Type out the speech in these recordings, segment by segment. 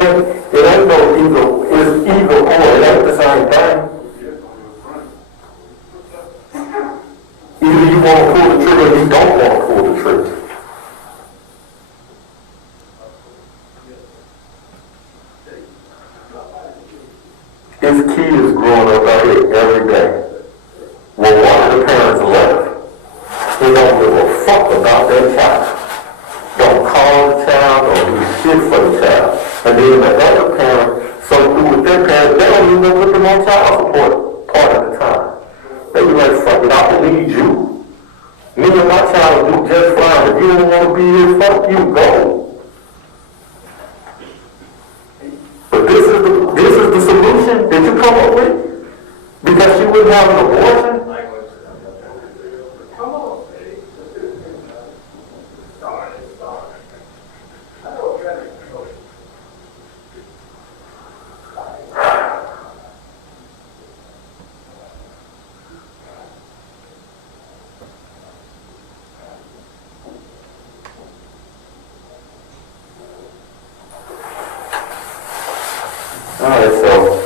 It ain't no either, it's either or, it ain't the same thing. Either you want to pull the trigger or you don't want to pull the trigger. His kids growing up out here every day. When one of the parents left, they don't give a fuck about their child. Don't call the child, don't do shit for the child. And then the other parent, so through with their parents, they don't even put them on child support part of the time. They be like, fuck it, I don't need you. Me and my child will do just fine. If you don't want to be here, fuck you, go. But this is the solution that you come up with? Because she wouldn't have an abortion? Alright, so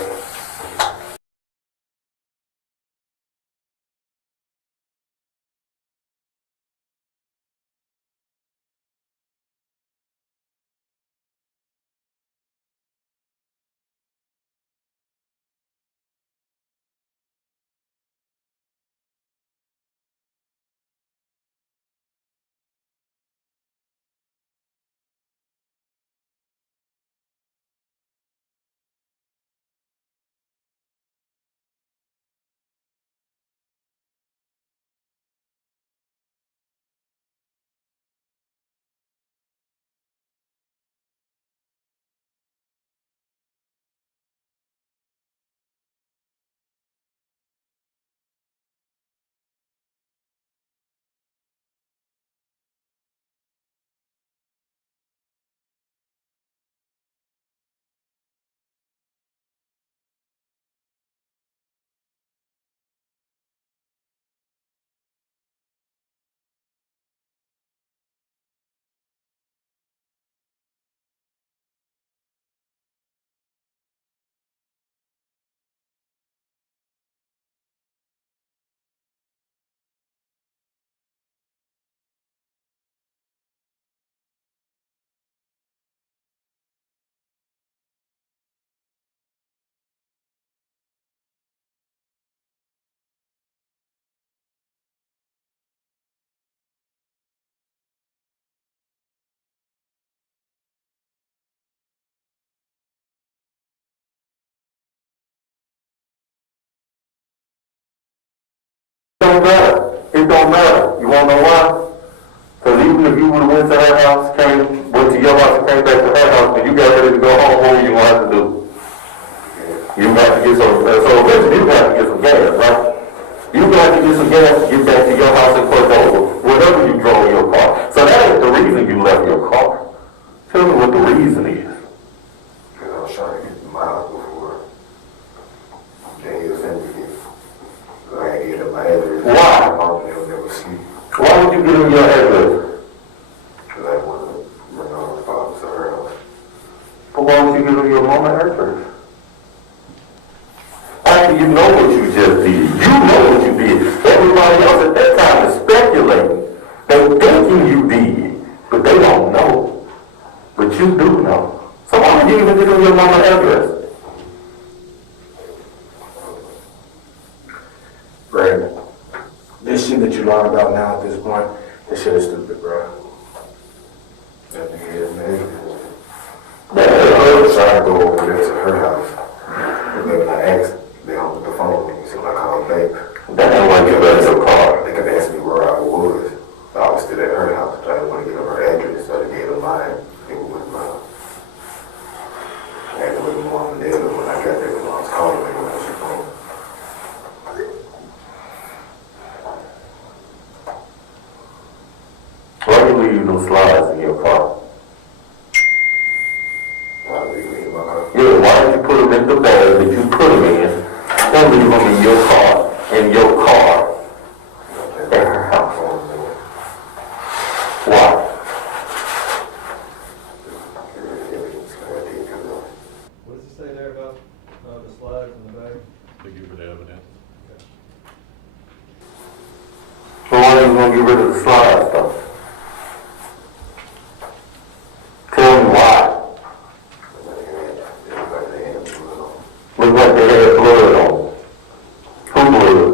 it don't matter. You wanna know why? Because even if you would have went to her house, went to your house and came back to her house, and you got ready to go home, what are you gonna have to do? You have to get eventually you have to get some gas, right? You got to get some gas to get back to your house and push over whatever you drove your car. So that ain't the reason you left your car. Tell me what the reason is. Because I was trying to get the miles before. Then he was sending me. So I had to get up my address. Why? They'll never see. Why would you give him your address? Because I wanted to bring all the fathers to her house. But why would you give him your mama address? After you know what you just did. You know what you did. Everybody else at that time is speculating. They're thinking you did, but they don't know. But you do know. So why would you even give him your mama address? Brandon, this shit that you learn about now at this point, this shit is stupid, bro. That nigga is mad. I was trying to go over there to her house. And then I asked, they hung up the phone with me, so I called back. That ain't why you left your car. They could ask me where I was. I was still at her house. I didn't want to give her her address, so I gave her mine. It was mine. I had to wait for mom and dad when I got there, when I was calling her on her phone. Why you leave them slides in your car? Why leave me in my car? Yeah, why did you put them in the bag that you put them in and leave them in your car at her house? Why? back up the slides in the bag? To give it evidence. So why are you gonna get rid of the slides though? Tell me why. Look like they had blood on. Who blood?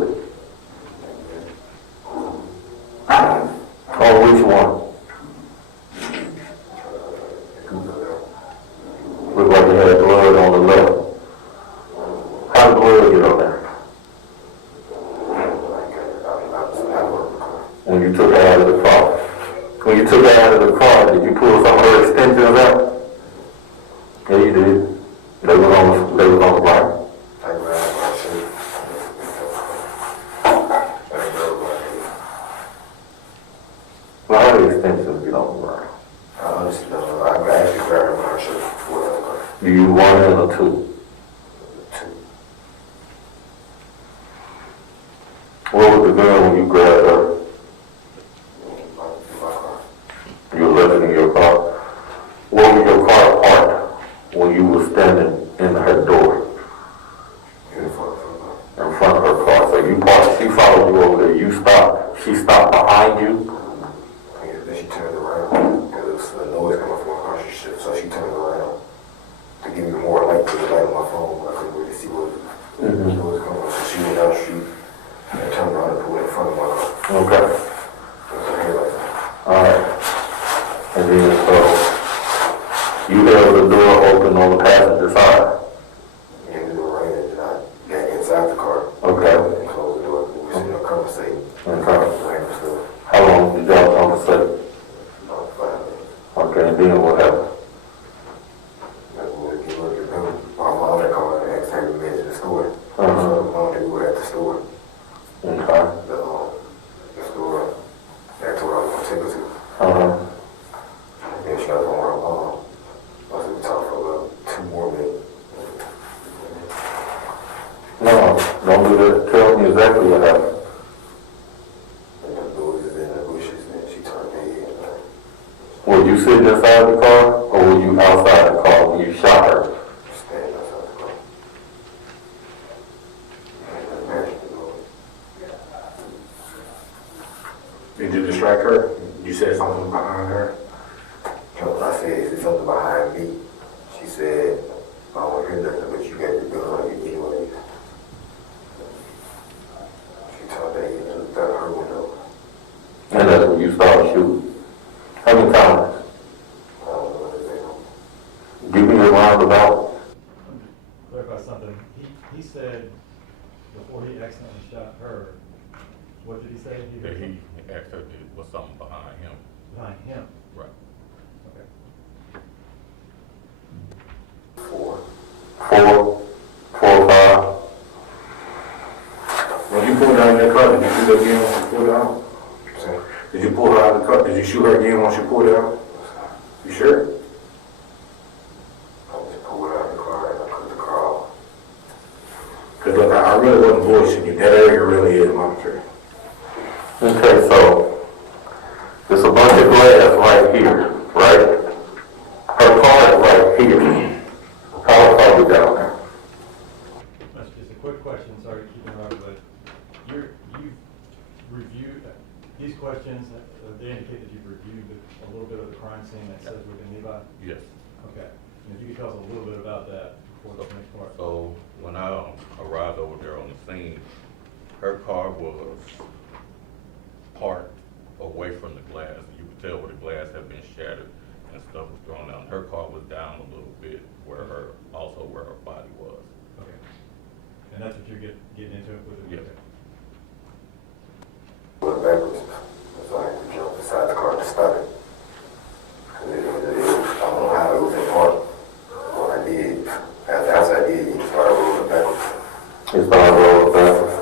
Oh, which one? Look like they had blood on the left. How did blood get on there? When you took her out of the car. When you took her out of the car, did you pull some of her extensions out? Yeah, you did. They was on the ground. Well, how do extensions get on the ground? I honestly don't know. I actually grabbed my shirt before the car. Do you one in or two? What was the gun when you grabbed her? You left it in your car. Where was your car parked when you were standing in her door? In front of her car. So you parked, she followed you over there, you stopped, she stopped behind you? Then she turned around because it was the noise coming from my car. So she turned around to give me more light to the light on my phone. I couldn't really see what the noise coming from. So she went down the street and turned around and pulled in front of my car. Okay. Alright. And then so you held the door open on the passenger side? And we were running and I got inside the car. Okay. And closed the door. We were sitting there conversating. Okay. How long did y'all conversate? About 5 minutes. Okay, and then what happened? My mom had called and asked her to mention the store. Uh-huh. So mom and we were at the store. Okay. The store. That's where I was going to take her to. Uh-huh. And then she got on her mom. I said we talked for about 2 more minutes. No, don't do that. Tell me exactly what happened. And the noises in the bushes and she turned her head. Were you sitting inside the car or were you outside the car when you shot her? Standing outside the car. And imagine the noise. Did you distract her? You said something behind her? When I said, is there something behind me? She said, I don't want to hear nothing, but you got your gun on you anyway. She turned her head and looked out her window. And that's when you started shooting. How many times? I don't know what to say. Give me a roundabout. Clarify something. He said before he accidentally shot her, what did he say? That he asked her there was something behind him. Behind him. Right. Okay. 4. 4, 5. When you pulled her out of that car, did you shoot her again once you pulled her out? So, Did you pull her out of the car? Did you shoot her again once you pulled her out? You sure? I just pulled out of the car and I cut the car off. Because look, I really wasn't bullshitting you. That area really is monitored. Okay, so there's a bunch of glass right here, right? Her car is right here. How the car get down there? That's just a quick question, sorry to keep interrupting, but you've reviewed, these questions, they indicate that you've reviewed a little bit of the crime scene that says within Levi? Yes. Okay, and if you could tell us a little bit about that before the next part. So when I arrived over there on the scene, her car was parked away from the glass. You could tell where the glass had been shattered and stuff was thrown down. Her car was down a little bit where her body was. Okay, and that's what you're getting into with it? Yes. Went backwards. So I had to jump inside the car to stop it. And then I don't know how it was in park. What I did, after I did, it started rolling backwards. It started rolling backwards.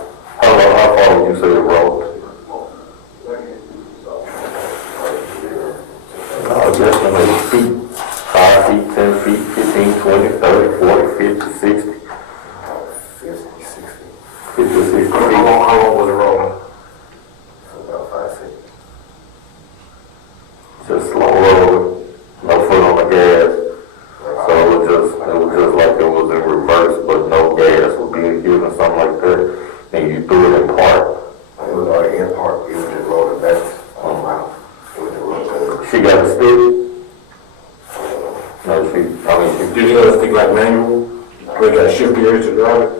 How far would you say it rolled? Just 8 feet, 5 feet, 10 feet, 15, 20, 30, 40, 50, 60. 50, 60. 50, 60 feet. How long was it rolling? About 5 feet. Just slow rolling, no foot on the gas. So it was just like it was in reverse. Did you know to speak like manual? We got shift gears to drive it?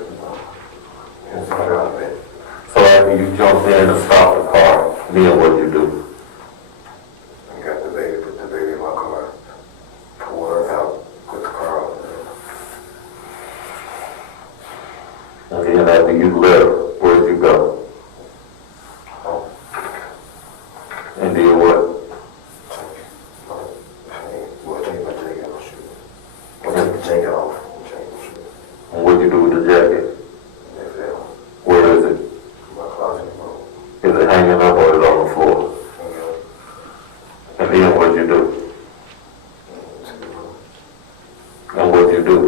It's not out of it. So after you jumped in and stopped the car, then what'd you do? I got the baby, put the baby in my car, pulled her out, put the car on. And then after you left, where'd you go? And then what? Well, take my jacket off, shoot. Well, take the jacket off, change the shoe. And what'd you do with the jacket? That's it. Where is it? My closet, bro. Is it hanging up or is it on the floor? And then what'd you do? And what'd you do?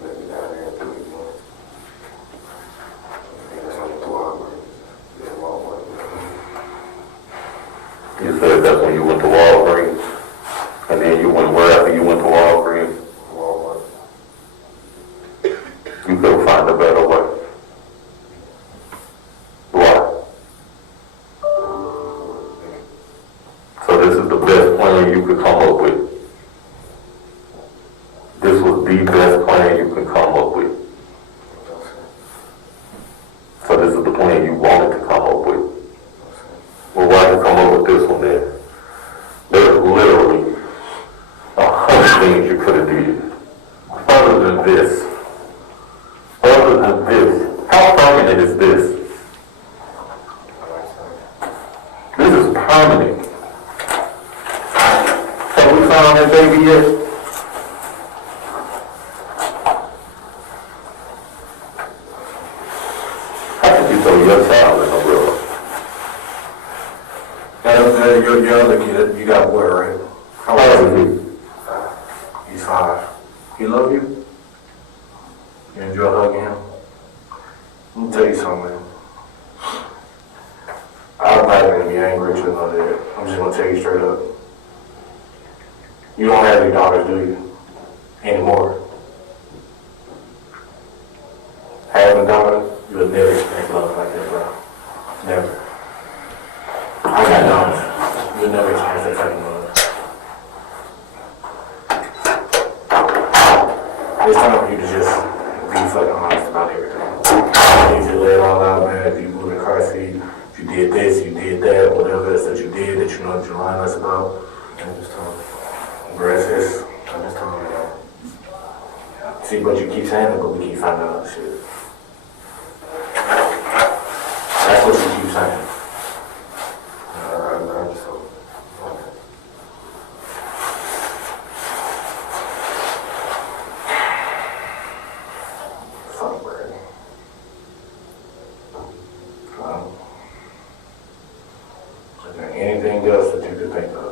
Let me down there and do it, man. That's only 2 hours. It's a long one. You said that's when you went to Walgreens. And then you went where after you went to Walgreens? Walmart. You couldn't find a better way. Why? So this is the best plan you could come up with. This was the best plan you could come up with. So this is the plan you wanted to come up with. Well, why did you come up with this one then? There's literally 100 things you could have did. Other than this. Other than this. How permanent is this? This is permanent. Have we found that baby yet? How could you throw your child in the river? Your other kid, you got a boy, right? How old is he? He's 5. He love you? You enjoy hugging him? Let me tell you something, man. I'm not gonna be angry at you about that. I'm just gonna tell you straight up. You don't have any daughters, do you? Anymore. Having a daughter, you would never experience love like that, bro. Never. I got daughters. You would never experience that type of love. It's time for you to just be fucking honest about everything. You need to lay it all out, man. If you moved in the car seat, if you did this, you did that, whatever it is that you did that you know that you're lying us about. I'm just telling you. Gracias. I'm just telling you that. See, but you keep saying it, but we keep finding out other shit. That's what you keep saying. I'm just telling you. Fuck, Brandon. Is there anything else that you could think of?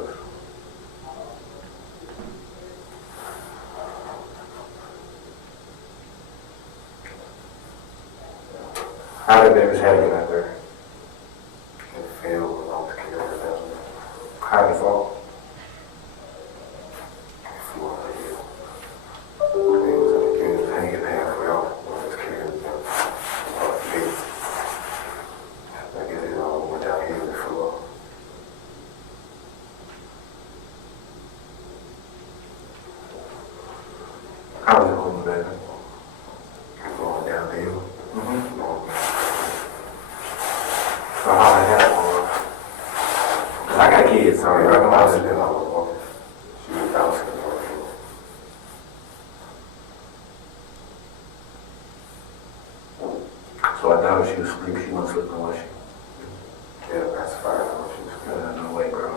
How did babies have you out there? It failed without the care of that. How did it fall? It flew out of here. It was hanging halfway off when it was carrying me off the gate. I guess it all went down here and it flew off. How was it holding the baby? Going down the hill. So how did that fall? I got kids, sorry. I know how to do it. She was bouncing on the floor. So I doubt if she was asleep, she wasn't sleeping, was she? Yeah, that's fire. She was No way, bro.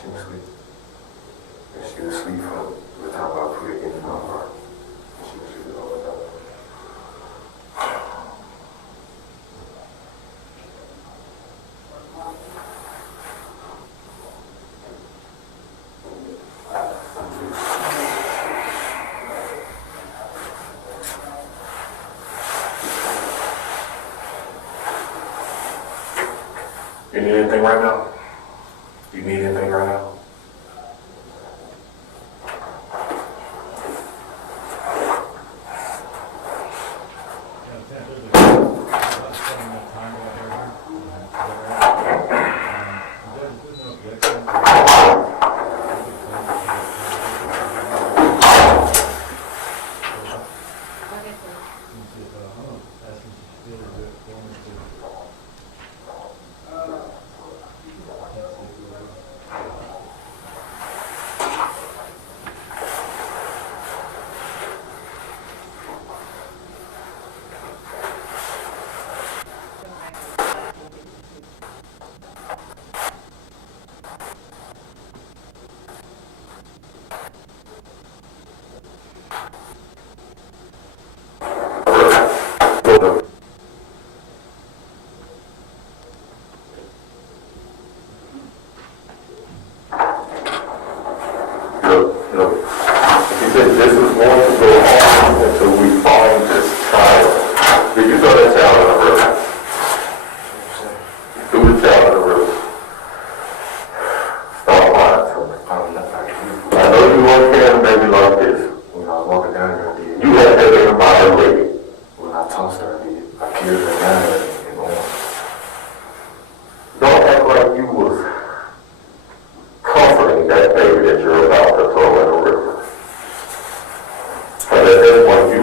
She was asleep. And she was asleep from the time I put it in my heart. She was sleeping all the time. You need anything right now? You need anything right now?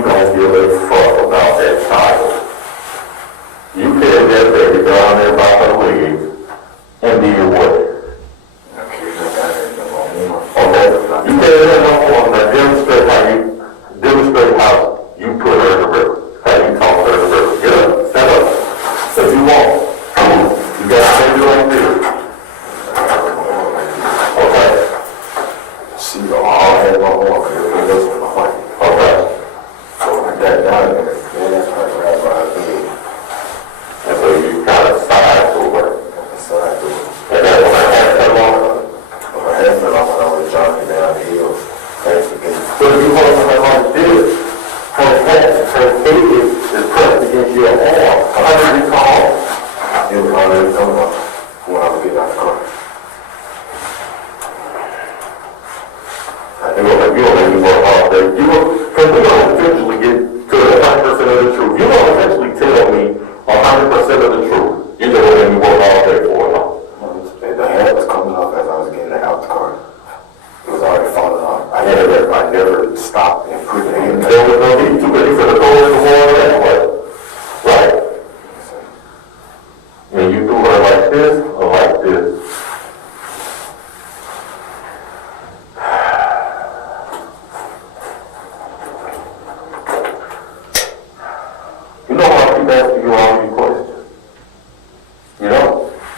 don't give a fuck about that child. You carried that baby down there by her legs and did what? Okay. You carried that no more. Now demonstrate how you put her in the river. How you toss her in the river. Get up, stand up. If you want. You got to take your own theory. Okay. She all had my arm, and it was my heart. Okay. So I got down there, and that's how I grabbed by her leg. And so you kind of side to her. Side to her. And then when I had that on, My head fell off when I was jogging down the hill. Thanks again. so if you hold her like this, her head is pressed against your arm. How did you call? It was already coming up when I was getting out the car. You don't make me work all day. Because we're going to eventually get to 100% of the truth. You're going to eventually tell me 100% of the truth. You just want to make me work all day for it. The head was coming off as I was getting out the car. It was already falling off. I never stopped and put it in. There was no need to, but you could have thrown it in the water anyway. Right? And you threw her like this or like this. You know why I keep asking you all these questions? You know?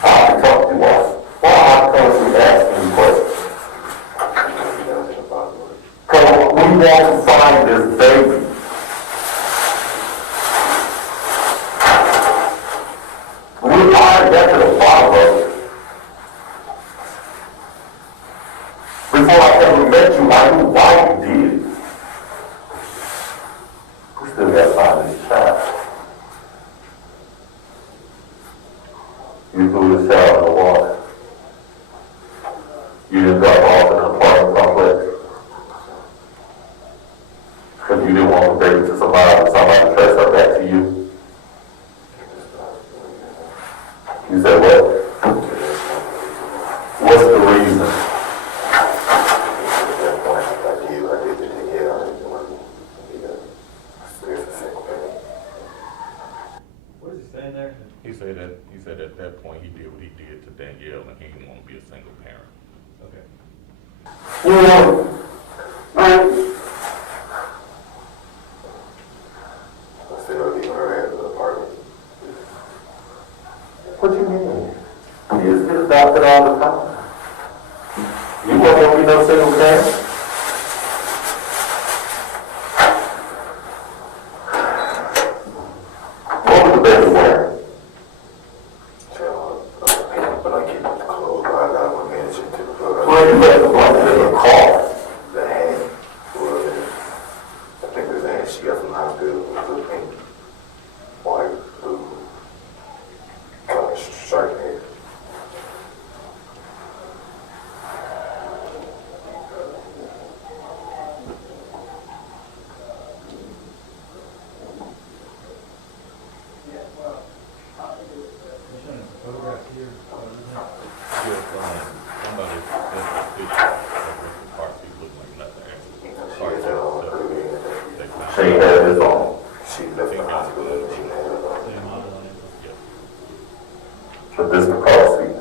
I can talk to you why. Why am I constantly asking you questions? Because we want to find this baby. We already got to the bottom of it. Before I ever met you, I knew why you did it. We still got to find this child. You threw this child in the water. You didn't drop off in an apartment complex. Because you didn't want the baby to survive and somebody trace her back to you. You said what? What's the reason? What is he saying there? He said at that point he did what he did to Danielle and he didn't want to be a single parent. Okay. Instead of leaving her at the apartment. What you mean? You just get adopted all the time. You won't want to be no single parent? What was the baby wearing? But I keep the clothes, but I got one manage into the floor. Well, you left the blanket in the car. The hat was, I think the hat she got from the hospital was a pink, white, blue, kind of striped hair. You're showing us photographs here. Yes, somebody sent a picture of the car seat looked like nothing. She had that on her leg. They found She ain't had this on. She left the hospital and she had it on. Same model on it. yes. But this the car seat.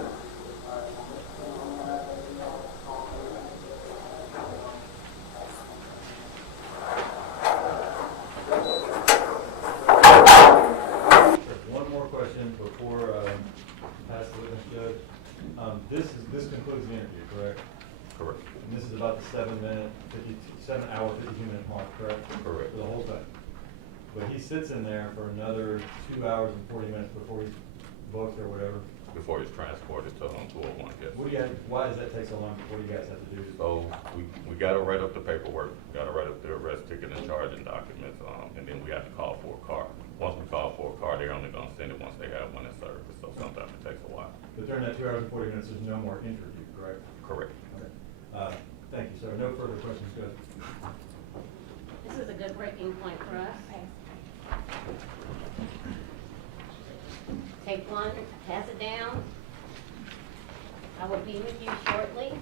One more question before pass the witness judge. This concludes the interview, correct? Correct. And this is about the 7-hour, 52-minute mark, correct? Correct. For the whole thing. But he sits in there for another 2 hours and 40 minutes before he's booked or whatever. Before he's transported to 201, yes. What do you have, why does that take so long? What do you guys have to do? So we got to write up the paperwork, got to write up the arrest ticket and charging documents, and then we have to call for a car. Once we call for a car, they're only going to send it once they have one in service, so sometimes it takes a while. But during that 2 hours and 40 minutes, there's no more interview, correct? Correct. Okay. Thank you, sir. No further questions, Judge. This is a good breaking point for us. Take one, pass it down. I will be with you shortly.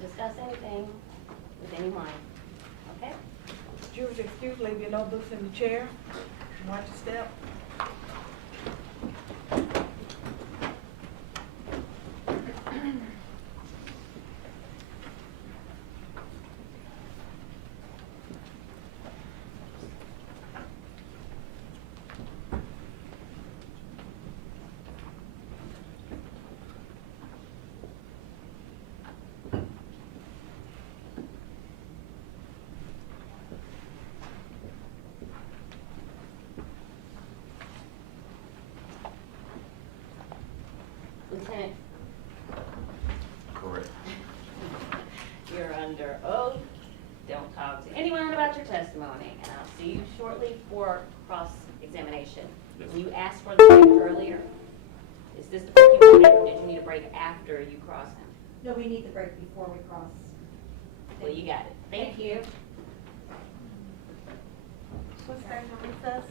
discuss anything with anyone, okay? Jurors excused, leave your notebooks in the chair. Watch your step. Lieutenant, Correct. you're under oath. Don't talk to anyone about your testimony, and I'll see you shortly for cross-examination. Yes. When you asked for the break earlier, is this the break you wanted, or did you need a break after you cross him? No, we need the break before we cross. Well, you got it. Thank you. What's that on recess?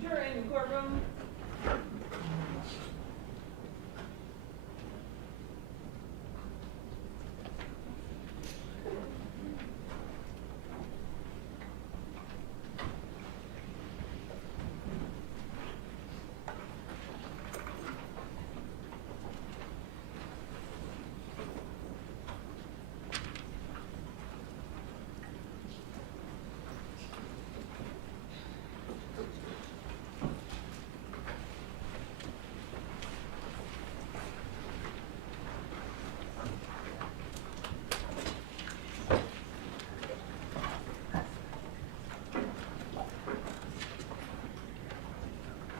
Jury in the courtroom.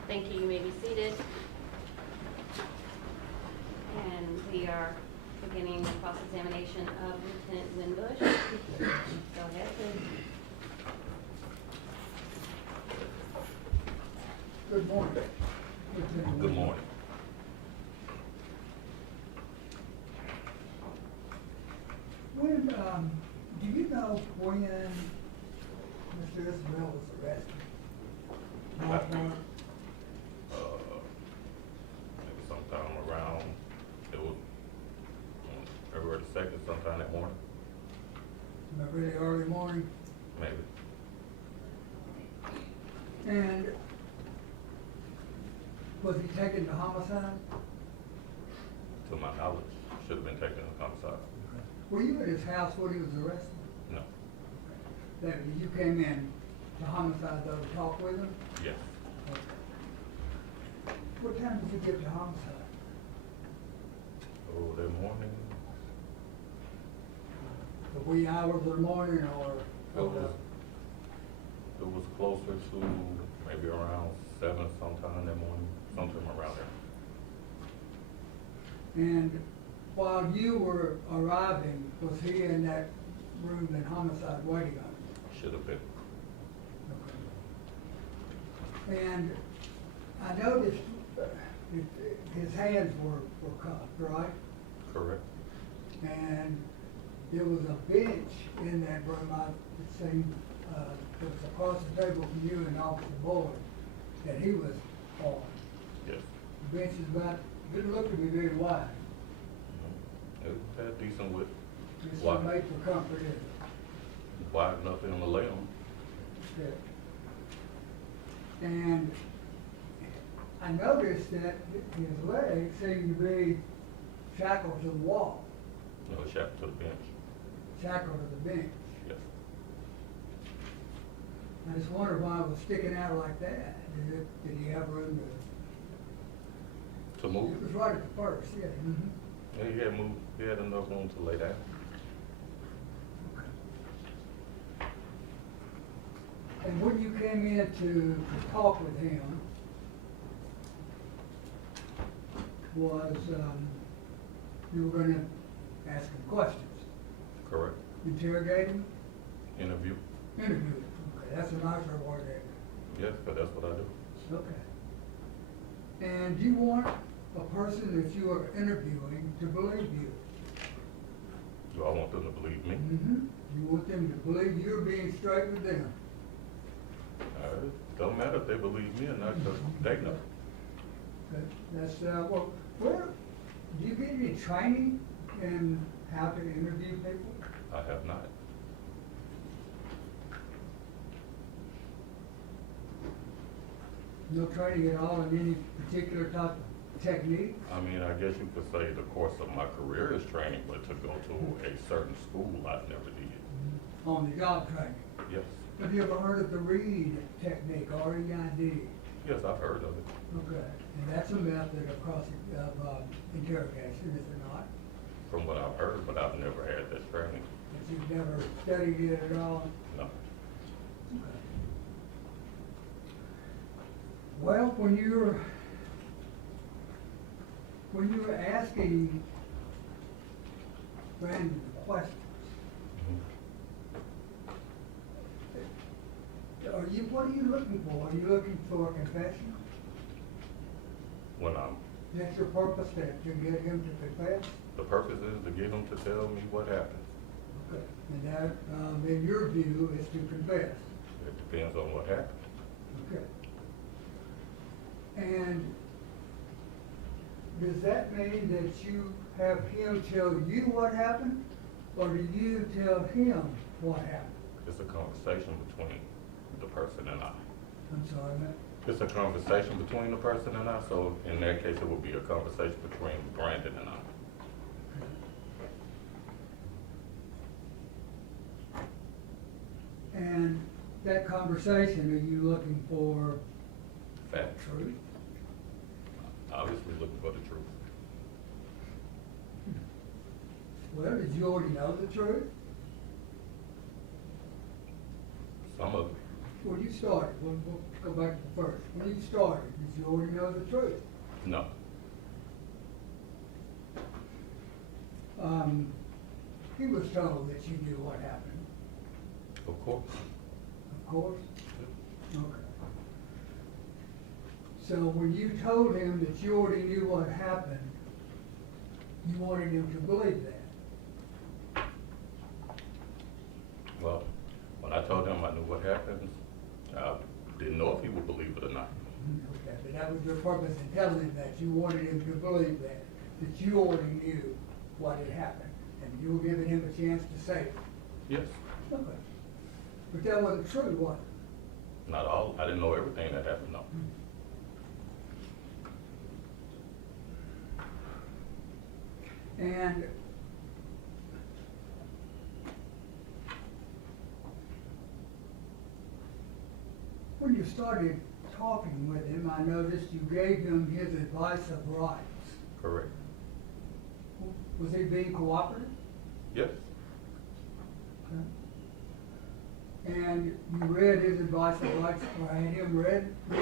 Thank you, you may be seated. And we are beginning the cross-examination of Lieutenant Winbush. Go ahead, please. Good morning. Good morning. When, do you know when Mr. Isabelle was arrested? Baltimore? Maybe sometime around, it was February the 2nd, sometime that morning, In the really early morning? maybe. And Was he taken to homicide? To my knowledge, should have been taken to homicide. Were you at his house when he was arrested? No. That you came in to homicide though to talk with him? Yes. Okay. What time did you get to homicide? Oh, that morning, The wee hours of the morning or? it was closer to maybe around 7 sometime that morning, sometime around there. And while you were arriving, was he in that room in homicide waiting on you? Should have been. Okay. And I noticed his hands were cuffed, right? Correct. And there was a bench in that room, I seen, that was across the table from you and Officer Boyd, that he was on. Yes. The bench is about, didn't look to be very wide. It had decent width. It's Wide. made for comfort, isn't it? Wide enough for him to lay on. Okay. And I noticed that his legs seemed to be shackled to the wall, You know, shackled to the bench. shackled to the bench. Yes. I just wondered why it was sticking out like that. Did he have room To to? move? It was right at the first, yeah. Mm-hmm. Yeah, he had moved. He had enough room to lay down. And when you came in to talk with him, was, you were gonna ask him questions, Correct. interrogate him, Interview? interview him. Okay, that's a nicer word there. Yes, but that's what I do. Okay. And you want a person that you are interviewing to believe you. Do I want them to believe me? Mm-hmm. You want them to believe you're being straight with them. Don't matter if they believe me or not, because they know. Okay. That's, well, where, do you get any training in how to interview people? I have not. No training at all in any particular type of technique? I mean, I guess you could say the course of my career is training, but to go to a certain school, I never did. On the job training? Yes. Have you ever heard of the REID technique, R-E-I-D? Yes, I've heard of it. Okay, and that's a method of interrogation, is it not? From what I've heard, but I've never had that training. But you've never studied it at all? No. Okay. Well, when you were asking Brandon questions, what are you looking for? Are you looking for a confession? When That's your purpose, to get him to confess? the purpose is to get him to tell me what happened. Okay. And that, in your view, is to confess? It depends on what happened. Okay. And does that mean that you have him tell you what happened, or do you tell him what happened? It's a conversation between the person and I. I'm sorry, Matt. It's a conversation between the person and I, so in that case, it would be a conversation between Brandon and I. And that conversation, are you looking for Fact. truth? Obviously looking for the truth. Well, did you already know the truth? Some of it. When you started, we'll go back to the first. When you started, did you already know the truth? No. He was told that you knew what happened, Of course. of course. Okay. So when you told him that you already knew what happened, you wanted him to believe that? Well, when I told him I knew what happened, I didn't know if he would believe it or not. Okay, but that was your purpose in telling him that, you wanted him to believe that you already knew what had happened, and you were giving him a chance to say it. Yes. Okay. But that wasn't true, was it? Not all. I didn't know everything that happened, no. And when you started talking with him, I noticed you gave him his advice of rights. Correct. Was he being cooperative? Yes. Okay. And you read his advice of rights, or had him read it?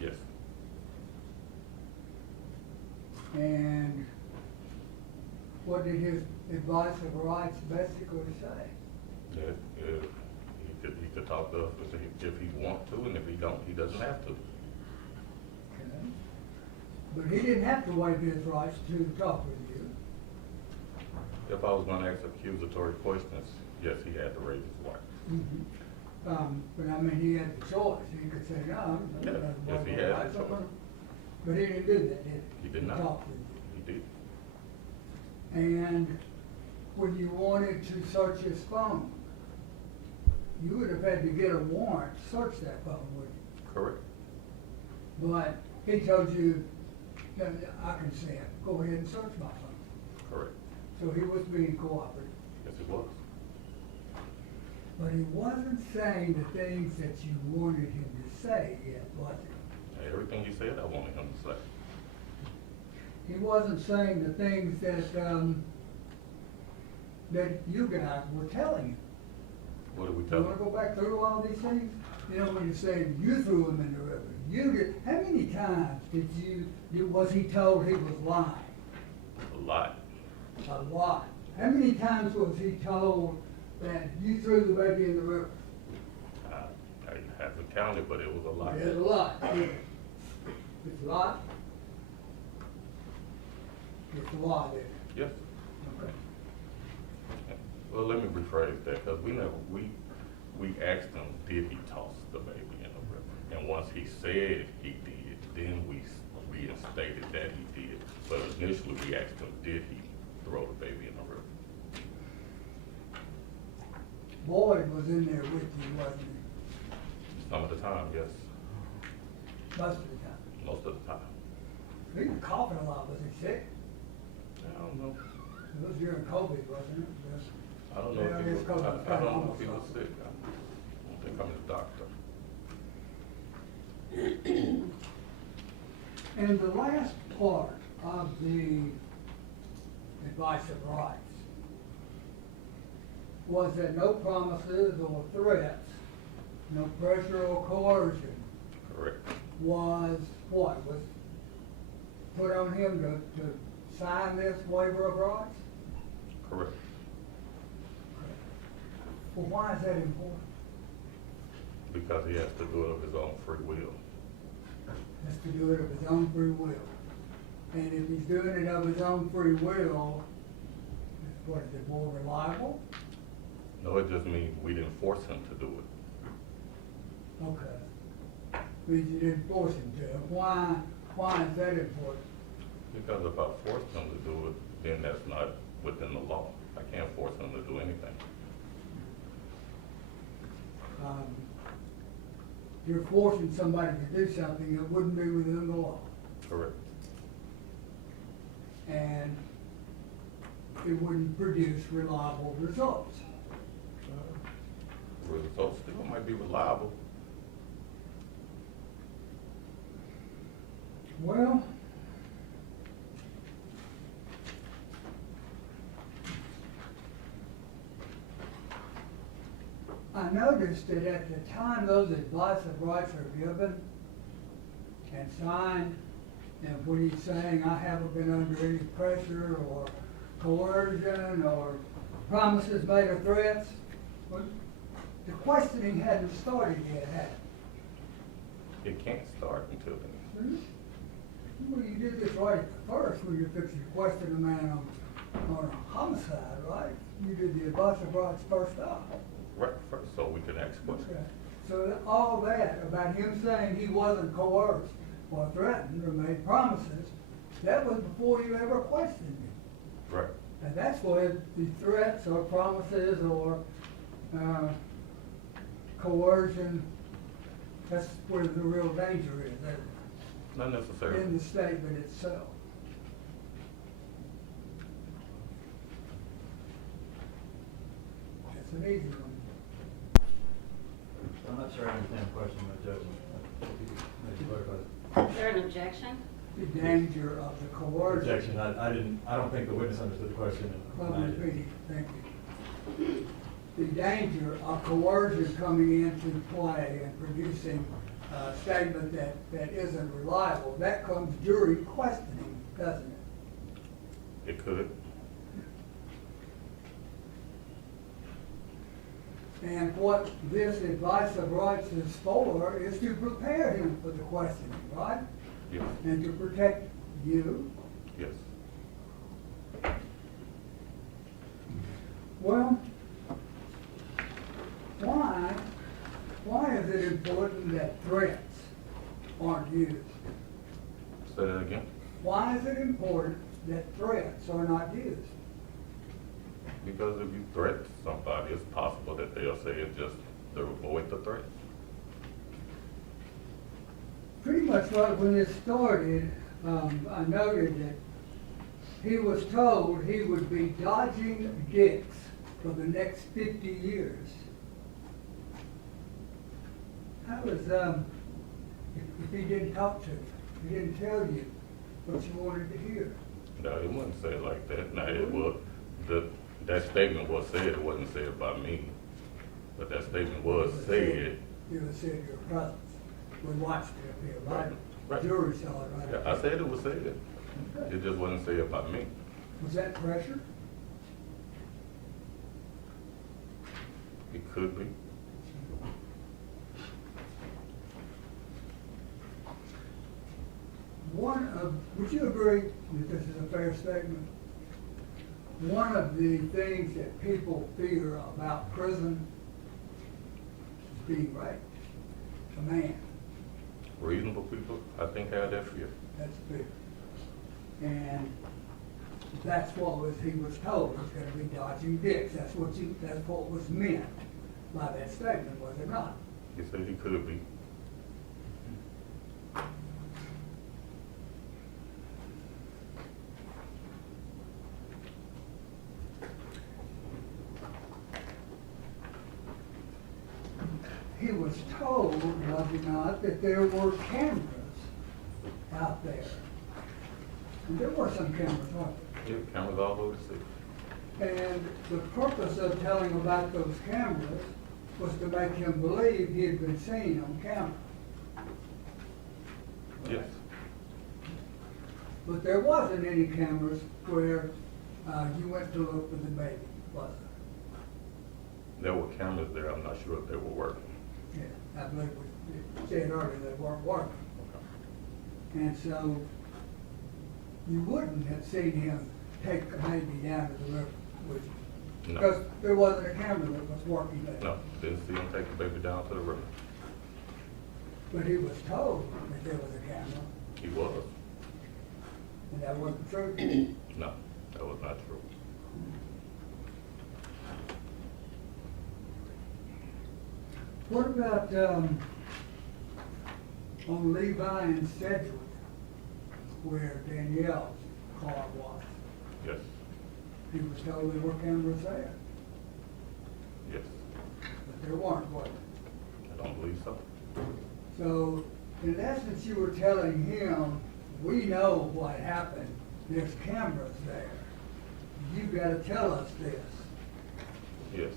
Yes. And what did his advice of rights basically say? Yes. He could talk to us if he wants to, and if he don't, he doesn't have to. Okay. But he didn't have to waive his rights to talk with you. If I was gonna ask accusatory questions, yes, he had to raise his wife. But I mean, he had the choice. He could say, no. Yeah, yes, he had the choice. But he didn't do that, did he? He did not. Talk with you. He did. And when you wanted to search his phone, you would have had to get a warrant to search that phone, wouldn't you? Correct. But he told you, "No, I consent, go ahead and search my phone." Correct. So he was being cooperative. Yes, it was. But he wasn't saying the things that you wanted him to say yet, was he? Everything you said, I wanted him to say. He wasn't saying the things that, that you guys were telling him. What did we You tell wanna him? go back through all these things? You know, when you say you threw him in the river, you did, how many times was he told he was lying? A lot. A lot. How many times was he told that you threw the baby in the river? I haven't counted, but it was a lot. It's a lot. It's a lot. It's a lot, isn't it? Yes. Okay. Well, let me rephrase that, because we asked him, did he toss the baby in the river? And once he said he did, then we reinstated that he did. But initially, we asked him, did he throw the baby in the river? Boyd was in there with you, wasn't he? Some of the time, yes. Most of the time. Most of the time. He was coughing a lot. Was he sick? I don't know. It was during COVID, wasn't it? Yes. I don't know Yeah, if he it's was, COVID. I don't know if he was sick. I don't think I'm his doctor. And the last part of the advice of rights was that no promises or threats, no pressure or coercion Correct. was what? Was put on him to sign this waiver of rights? Correct. Well, why is that important? Because he has to do it of his own free will. Has to do it of his own free will. And if he's doing it of his own free will, what is it, more reliable? No, it just means we didn't force him to do it. Okay. Means you didn't force him to. Why is that important? Because if I forced him to do it, then that's not within the law. I can't force him to do anything. You're forcing somebody to do something that wouldn't be within the law. Correct. And it wouldn't produce reliable results. The results still might be reliable. Well, I noticed that at the time those advice of rights are given and signed, and when he's saying, I haven't been under any pressure or coercion or promises made or threats, well, the questioning hadn't started yet, had it? It can't start until then. Well, you did this right at the first when you're fixing to question a man on a homicide, right? You did the advice of rights first off. Right, first, so we can ask questions. Okay. So all that about him saying he wasn't coerced or threatened or made promises, that was before you ever questioned him. Right. And that's where the threats or promises or coercion, that's where the real danger is, isn't it? Not necessarily. In the statement itself. an easy one. I'm not sure I understand the question, but Judge, maybe clarify. Is there an objection? The danger of the coercion. Objection, I don't think the witness understood the question. and I Public did. meeting, thank you. The danger of coercion coming into play and producing a statement that isn't reliable, that comes during questioning, doesn't it? It could. And what this advice of rights is for is to prepare him for the questioning, right? Yes. And to protect you. Yes. Well, why is it important that threats aren't used? Say that again. Why is it important that threats are not used? Because if you threaten somebody, it's possible that they'll say it just to avoid the threat. Pretty much right when this started, I noted that he was told he would be dodging dicks for the next 50 years. How was, if he didn't talk to you, he didn't tell you what you wanted to hear? No, it wasn't said like that. No, it was, that statement was said, it wasn't said by me. But that statement was said. You was said your presence. We watched it up here, right? Right. Jury saw it right Yeah, up I said it was said. Okay. It just wasn't said by me. Was that pressure? It could be. Would you agree that this is a fair statement? One of the things that people fear about prison is being raped. A man, Reasonable people, I think, have that fear. that's fear. And that's what he was told, he's gonna be dodging dicks. That's what was meant by that statement, was it not? He said he could be. He was told, was he not, that there were cameras out there. And there were some cameras, weren't Yeah, cameras all over the city. there? And the purpose of telling him about those cameras was to make him believe he had been seen on camera. Yes. But there wasn't any cameras where you went to look for the baby, was There were cameras there. I'm not sure if they were working. there? Yeah, I believe we said earlier they weren't working. And so you wouldn't have seen him take the baby down to the river, would you? No. Because there wasn't a camera that was working there. No, didn't see him take the baby down to the river. But he was told that there was a camera, He was. and that wasn't true. No, that was not true. What about, on Levi and Sedgwick, where Danielle's car was? Yes. He was told there were cameras there, Yes. but there weren't, was there? I don't believe so. So, in essence, you were telling him, we know what happened, there's cameras there. You gotta tell us this. Yes.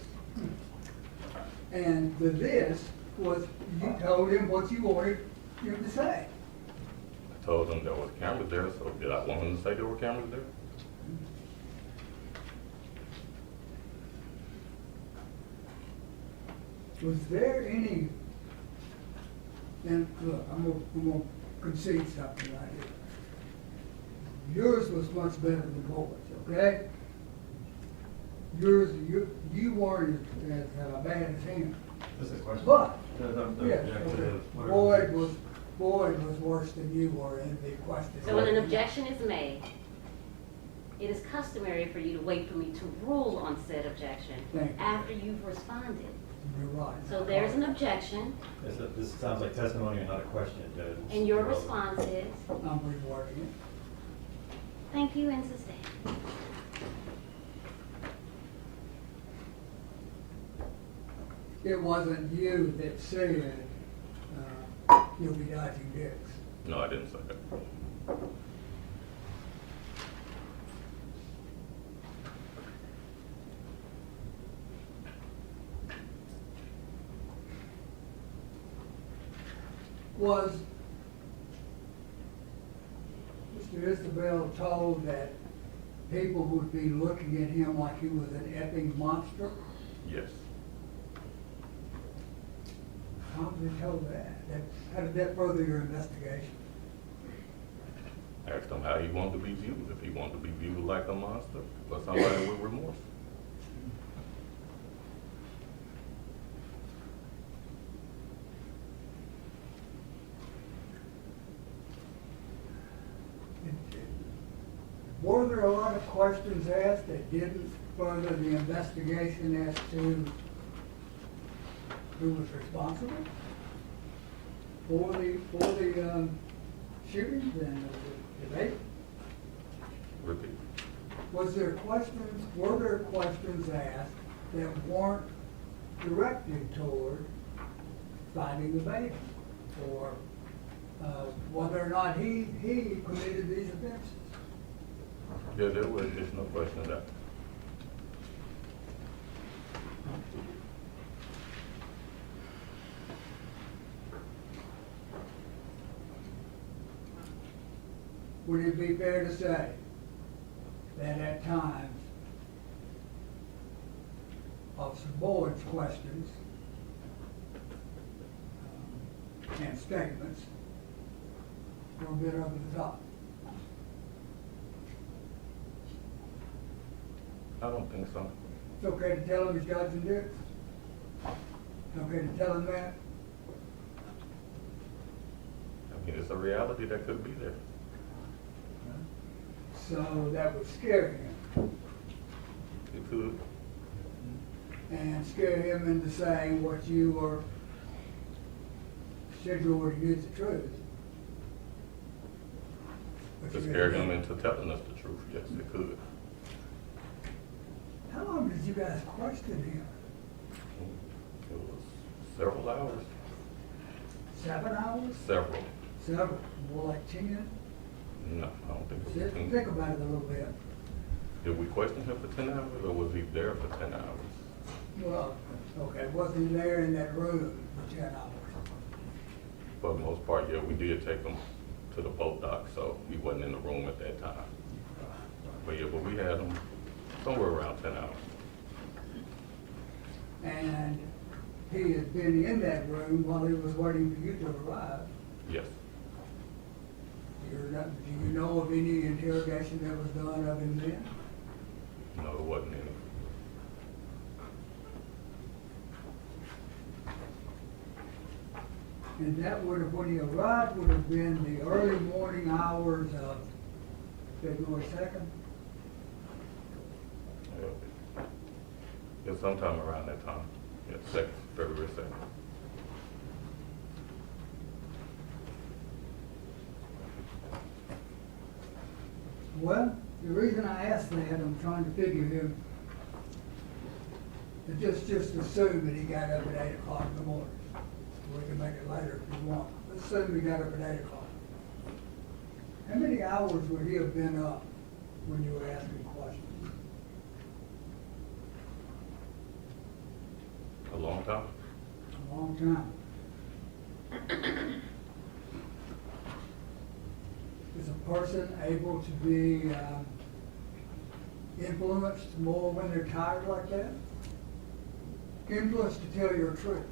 And the this was, you told him what you wanted him to say. I told him there was cameras there, so did I want him to say there were cameras there? Was there any, and look, I'm gonna concede something right here. Yours was much better than Boyd's, okay? Yours, you weren't as bad as him. This is a question. But, The yes, objective, okay. whatever. Boyd was worse than you were in the question. So when an objection is made, it is customary for you to wait for me to rule on said objection Thank you. after you've responded. You're right. So there's an objection, This sounds like testimony and not a question, Judge. and your response is, I'm rewording it. thank you and sustain. it wasn't you that said, you'll be dodging dicks. No, I didn't say that. Was Mr. Isabelle told that people would be looking at him like he was an epping monster? Yes. How did they tell that? How did that further your investigation? Asked him how he wanted to be viewed. If he wanted to be viewed like a monster or somebody with remorse. Were there a lot of questions asked that didn't further the investigation as to who was responsible for the shootings and the debate? Repeat. Were there questions asked that weren't directed toward finding the victim or whether or not he committed these offenses? Yeah, there was just no question of that. Would it be fair to say that at times Officer Boyd's questions and statements were a bit over the top? I don't think so. It's okay to tell him he's dodging dicks? It's okay to tell him that? I mean, it's a reality that could be there. So that would scare him It could. and scare him into saying what you were said you were to use the truth. But To you scare didn't. him into telling us the truth, yes, it could. How long did you guys question him? It was several hours. 7 hours? Several. Several? More like 10? No, I don't think it was 10. Think about it a little bit. Did we question him for 10 hours or was he there for 10 hours? Well, okay, wasn't he there in that room for 10 hours? For the most part, yeah, we did take him to the boat dock, so he wasn't in the room at that time. But yeah, but we had him somewhere around 10 hours. And he had been in that room while he was waiting for you to arrive. Yes. Do you know of any interrogation that was done of him then? No, it wasn't any. And that would have, when he arrived, would have been the early morning hours of February 2nd? Yeah, sometime around that time. Yeah, February 2nd. Well, the reason I asked that, I'm trying to figure him, just assume that he got up at 8 o'clock in the morning. We can make it later if you want. Let's assume he got up at 8 o'clock. How many hours would he have been up when you were asking questions? A long time. A long time. Is a person able to be influenced more when they're tired like that? Influenced to tell your truth.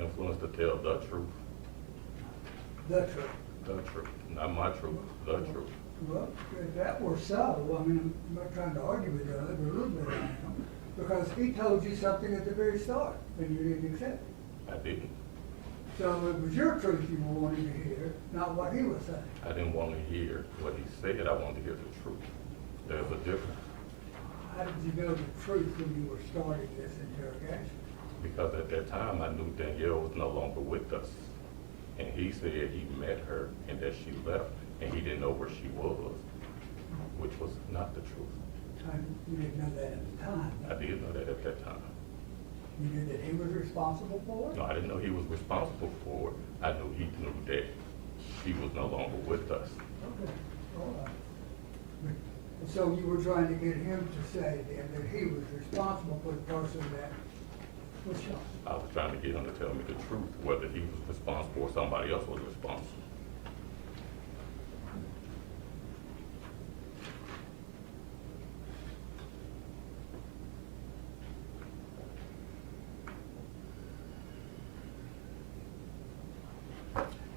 Influence to tell the truth. The truth. The truth. Not my truth, the truth. Well, if that were so, I mean, I'm not trying to argue with you, but a little bit I am. Because he told you something at the very start, and you didn't accept it. I didn't. So it was your truth you were wanting to hear, not what he was saying. I didn't want to hear what he said. I wanted to hear the truth. There's a difference. How did you know the truth when you were starting this interrogation? Because at that time, I knew Danielle was no longer with us. And he said he met her and that she left and he didn't know where she was, which was not the truth. You didn't know that at the time. I did know that at that time. You knew that he was responsible for it? No, I didn't know he was responsible for it. I knew he knew that he was no longer with us. Okay, all right. So you were trying to get him to say then that he was responsible for the person that was shot? I was trying to get him to tell me the truth, whether he was responsible or somebody else was responsible.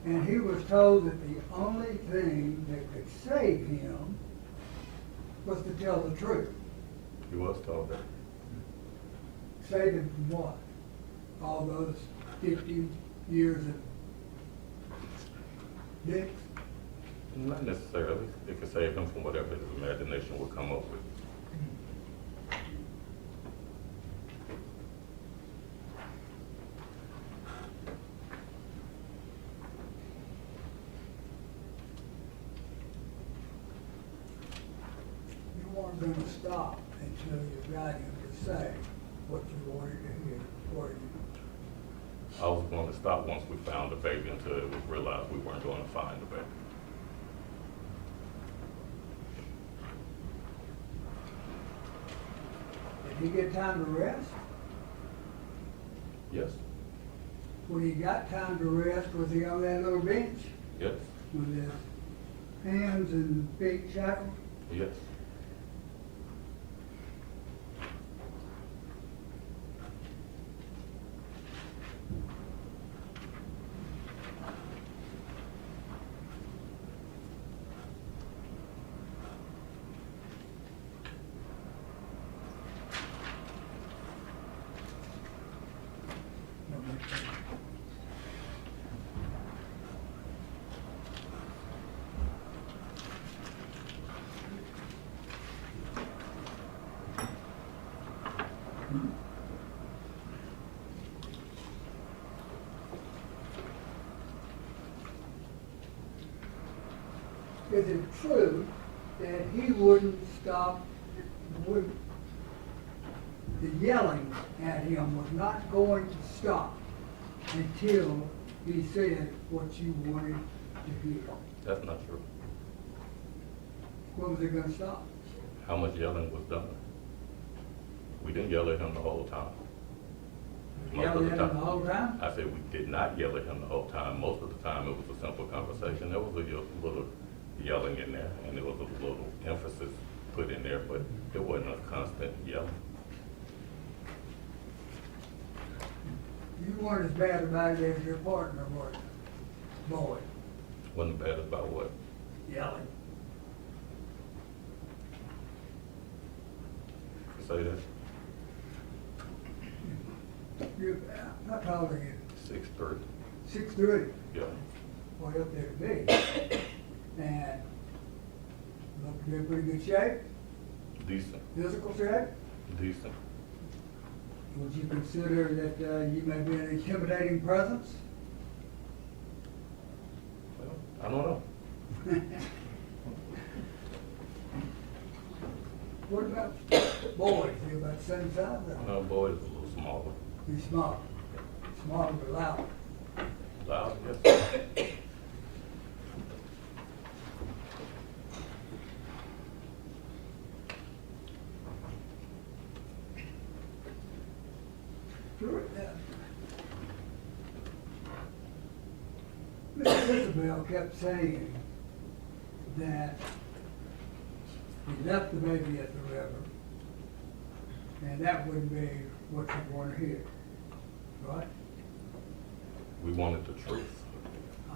And he was told that the only thing that could save him was to tell the truth. He was told that. Save him from what? All those 50 years of dicks? Not necessarily. It could save him from whatever his imagination would come up with. You weren't gonna stop until you got him to say what you wanted to hear, were you? I was going to stop once we found the baby until it was realized we weren't going to find the baby. Did he get time to rest? Yes, When he got time to rest, was he on that little bench yes, with his hands and feet shackled? yes. Is it true that he wouldn't stop, would, the yelling at him was not going to stop until he said what you wanted to hear? That's not true. When was it gonna stop? How much yelling was done? We didn't yell at him the whole time. Most of Yelling at him the whole time? I said we did not yell at him the whole time. Most of the time, it was a simple conversation. There was a little yelling in there, and there was a little emphasis put in there, but it wasn't a constant yelling. You weren't as bad about it as your partner was, Boyd, Wasn't bad about what? yelling. Say that? You, how tall are you? 6'3". 6'3", Yeah. way up there to me. And look to be in pretty good shape, Decent. physical shape. Decent. Would you consider that you may be an intimidating presence? Well, I don't know. What about boys? You about the same size? No, boy is a little smaller. He's small. Small but loud. Loud, yes. Sure. Mrs. Isabelle kept saying that he left the baby at the river, and that wouldn't be what you want to hear, right? We wanted the truth. Uh,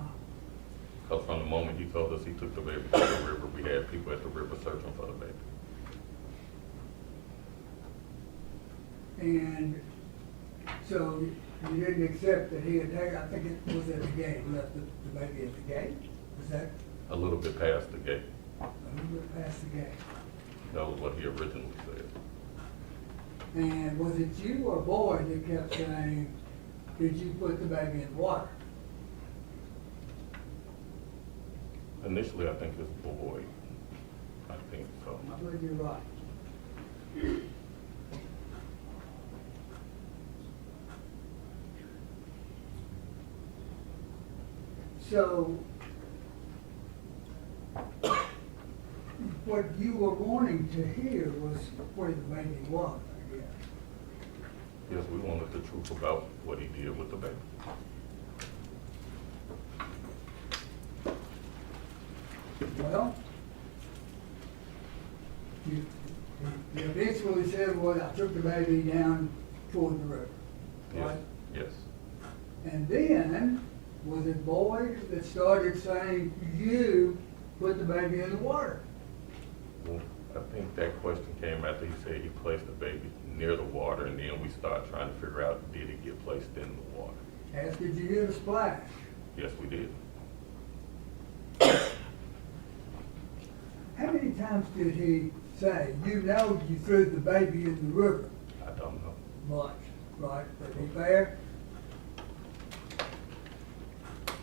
Because from the moment he told us he took the baby to the river, we had people at the river searching for the baby. And so you didn't accept that he had taken, I think it was at the gate, left the baby at the gate? Was that A little bit past the gate. a little bit past the gate? That was what he originally said. And was it you or Boyd that kept saying, did you put the baby in water? Initially, I think it's boy. I think so. I believe you're right. So, what you were wanting to hear was where the baby was, I guess. Yes, we wanted the truth about what he did with the baby. Well, you eventually said, well, I took the baby down toward the river, Yes, right? yes. And then, was it Boyd that started saying, you put the baby in the water? Well, I think that question came after he said he placed the baby near the water, and then we started trying to figure out, did it get placed in the water? Asked, did you hear the splash? Yes, we did. How many times did he say, you know you threw the baby in the river? I don't know. Much, right? But be fair?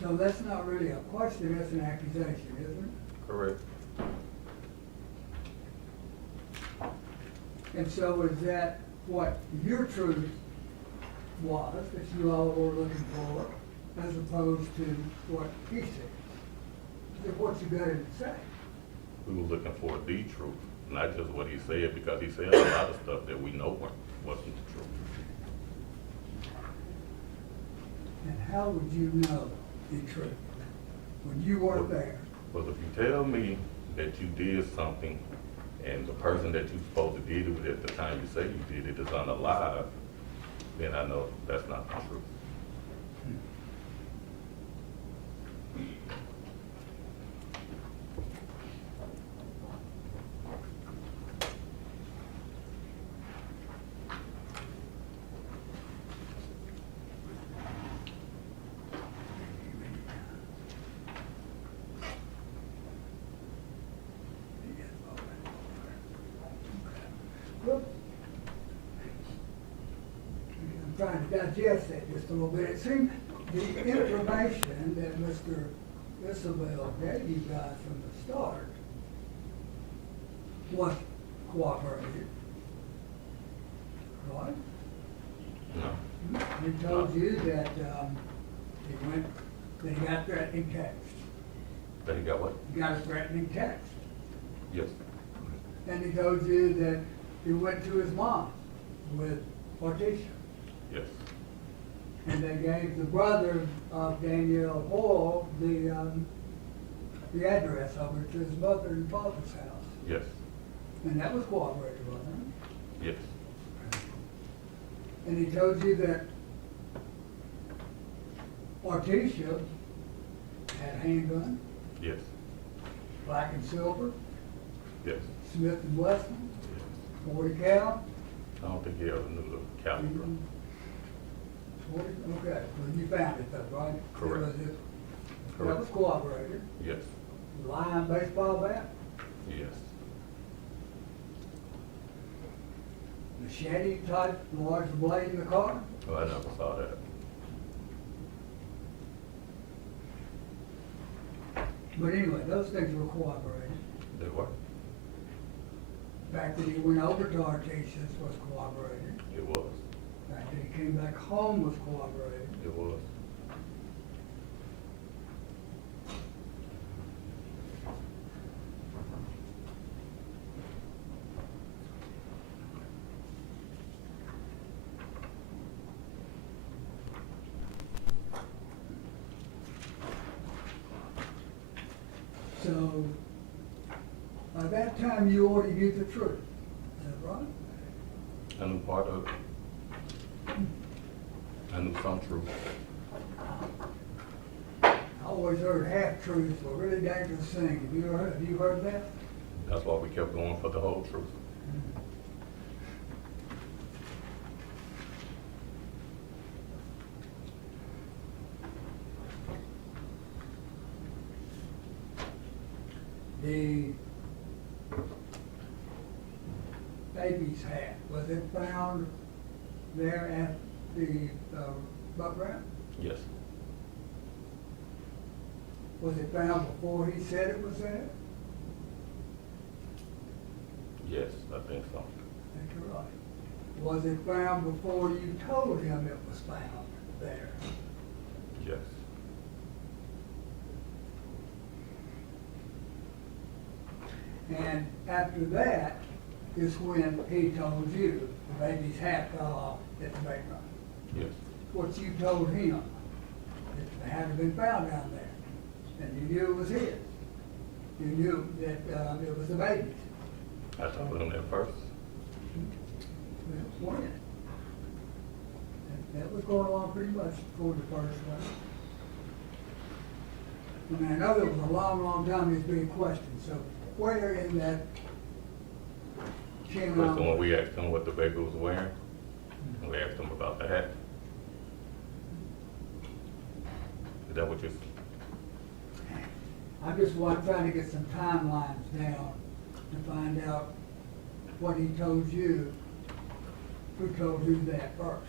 So that's not really a question, that's an accusation, isn't it? Correct. And so is that what your truth was, that you all were looking for, as opposed to what he said? Is it what you got him to say? We were looking for the truth, not just what he said, because he said a lot of stuff that we know wasn't the truth. And how would you know the truth when you weren't there? But if you tell me that you did something and the person that you supposed to did it with at the time you say you did it is unalive, then I know that's not the truth. Well, I'm trying to digest that just a little bit. It seemed the information that Mr. Isabelle gave you guys from the start was cooperated, right? No. He told you that, that he got threatening text. That he got what? He got a threatening text. Yes. And he told you that he went to his mom with Orticia. Yes. And they gave the brother of Danielle Hall the address of her to his mother and father's house. Yes. And that was cooperated, wasn't Yes. it? And he told you that Orticia had a handgun, Yes. black and silver, Yes. Smith and Wesson, Yes. 40 cal. I don't think he ever knew the caliber. 40, okay, well, you found it though, right? Correct. That Correct. was cooperated. Yes. Lion baseball bat, Yes. machete type, large blade in the car. Oh, I never saw that. But anyway, those things were cooperated. They were. The fact that he went over to Artesia's was corroborated. It was. The fact that he came back home was corroborated. It was. So, by that time, you already knew the truth. Is that right? I knew part of it. I knew some truth. I always heard half-truths were really dangerous things. Have you heard that? That's why we kept going for the whole truth. The baby's hat, was it found there at the buck ramp? Yes. Was it found before he said it was there? Yes, I think so. I think you're right. Was it found before you told him it was found there? Yes. And after that is when he told you the baby's hat fell off at the baby run. Yes. What you told him, that the hat had been found down there, and you knew it was his. You knew that it was the baby's. I told him that first. Well, when? That was going on pretty much before the first one. I mean, I know it was a long, long time he's being questioned, so where in that chain First, when of... we asked him what the baby was wearing, and we asked him about the hat. Is that what you're? I'm just trying to get some timelines down to find out what he told you, who told you that first.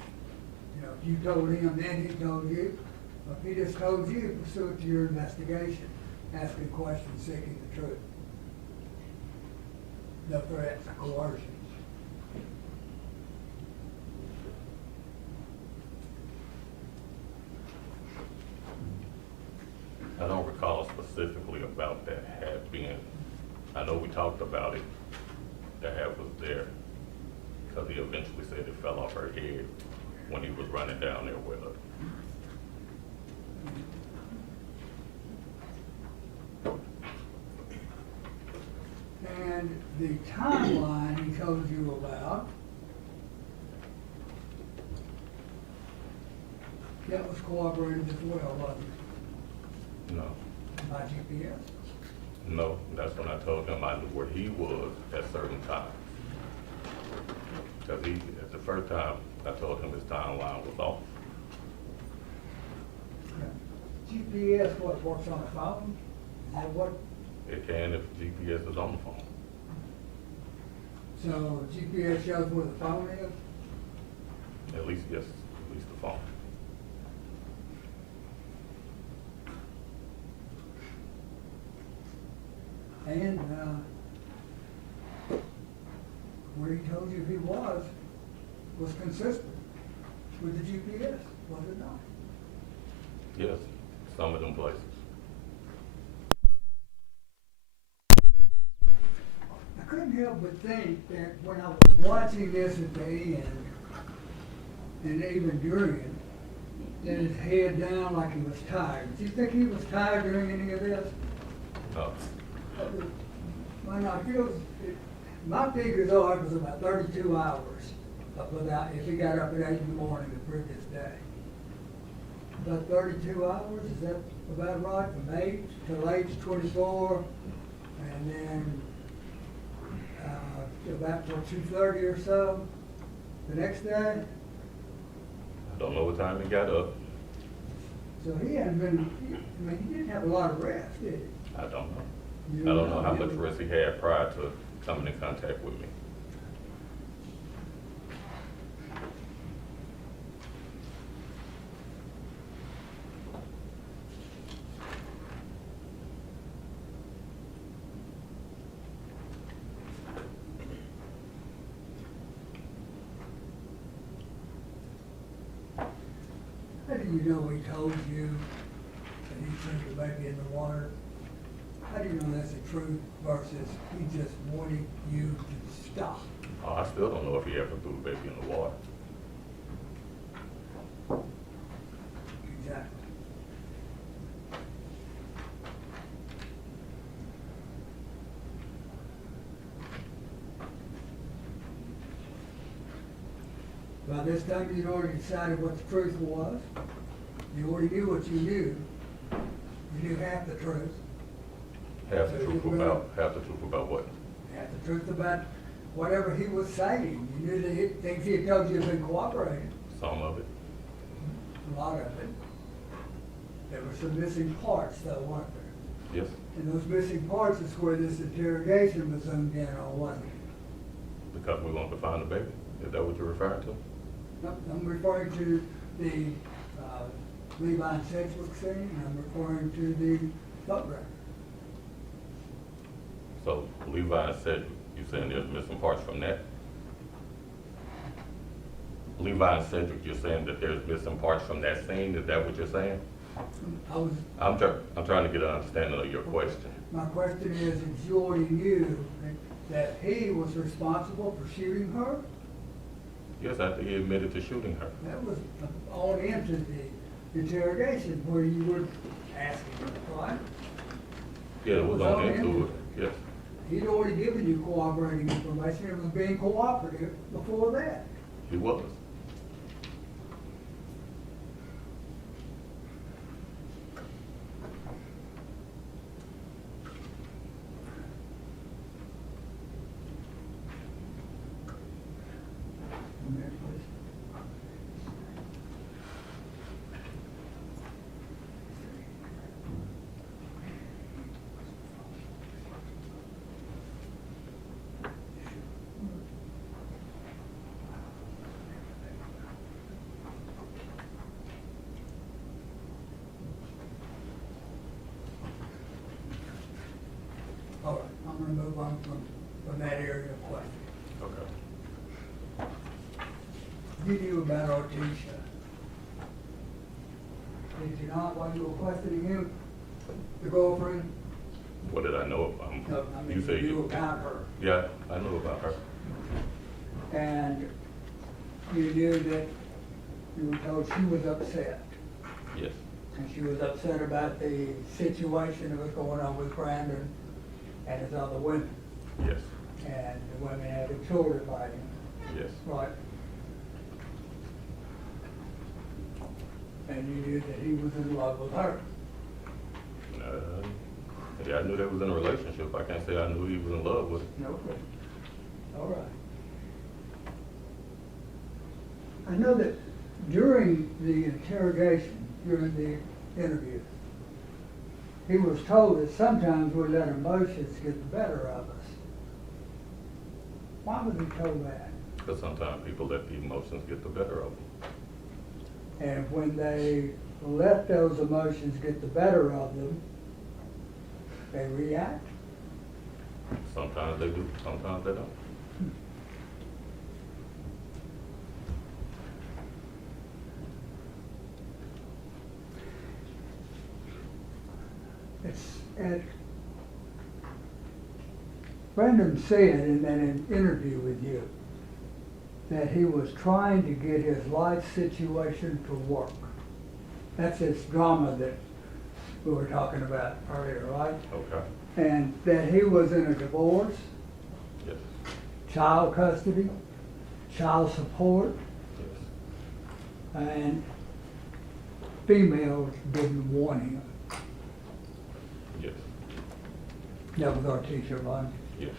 You know, if you told him, then he told you, or if he just told you pursuant to your investigation, asking questions, seeking the truth. No threats, coercion. I don't recall specifically about that hat being, I know we talked about it, the hat was there, because he eventually said it fell off her head when he was running down there with her. And the timeline he told you about, that was corroborated as well, wasn't it? No. By GPS? No, that's when I told him I knew where he was at certain times. Because at the first time, I told him his timeline was off. GPS, what, works on the phone? Is that what, It can if GPS is on the phone. so GPS shows where the phone is? At least, yes, at least the phone. And, where he told you he was consistent with the GPS, was it not? Yes, some of them places. I couldn't help but think that when I was watching this at the end, and even during it, then his head down like he was tired. Did you think he was tired during any of this? No. When I feel, my figures are it was about 32 hours without, if he got up at 8 in the morning the previous day. About 32 hours, is that about right? From 8 till 8's 24, and then about till 2:30 or so the next day. I don't know what time he got up. So he hadn't been, I mean, he didn't have a lot of rest, did he? I don't know. You I don't know how he much was- rest he had prior to coming in contact with me. How do you know he told you that he threw the baby in the water? How do you know that's the truth versus he just wanted you to stop? Oh, I still don't know if he ever threw the baby in the water. Exactly. By this time, you'd already decided what the truth was. You already knew what you knew. You knew half the truth. Half the truth about what? Half the truth about whatever he was saying. You knew that things he had told you had been cooperating. Some of it. A lot of it. There were some missing parts though, weren't there? Yes. And those missing parts is where this interrogation was zoomed in on, wasn't it? Because we want to find the baby. Is that what you're referring to? No, I'm referring to the Levi and Sedgwick scene, and I'm referring to the boat wreck. So Levi said, you saying there's missing parts from that? Levi and Cedric, you're saying that there's missing parts from that scene? Is that what you're saying? I'm trying to get an understanding of your question. My question is you already knew that he was responsible for shooting her? Yes, after he admitted to shooting her. That was on into the interrogation where you were asking him, right? Yeah, it was on into it, yes. He'd already given you corroborating information, it was being cooperative before that. He was. All right, I'm gonna move on from that area of question. Okay. You knew about Artesia. Did you not, while you were questioning him, the girlfriend? What did I know? No, I mean, You say you knew about her. Yeah, I knew about her. And you knew that you were told she was upset. Yes, And she was upset about the situation that was going on with Brandon and his other women. yes, And the women had been children by him. yes. Right. And you knew that he was in love with her. Yeah, I knew they was in a relationship. I can't say I knew he was in love with her. Okay. All right. I know that during the interrogation, during the interview, he was told that sometimes we let emotions get the better of us. Why was he told that? Because sometimes people let the emotions get the better of them. And when they let those emotions get the better of them, they react. Sometimes they do, sometimes they don't. Brandon said in an interview with you that he was trying to get his life situation to work. That's this drama that we were talking about earlier, right? Okay, And that he was in a divorce, yes, child custody, child support, yes, and females didn't want him. yes, That was our teacher, right? yes.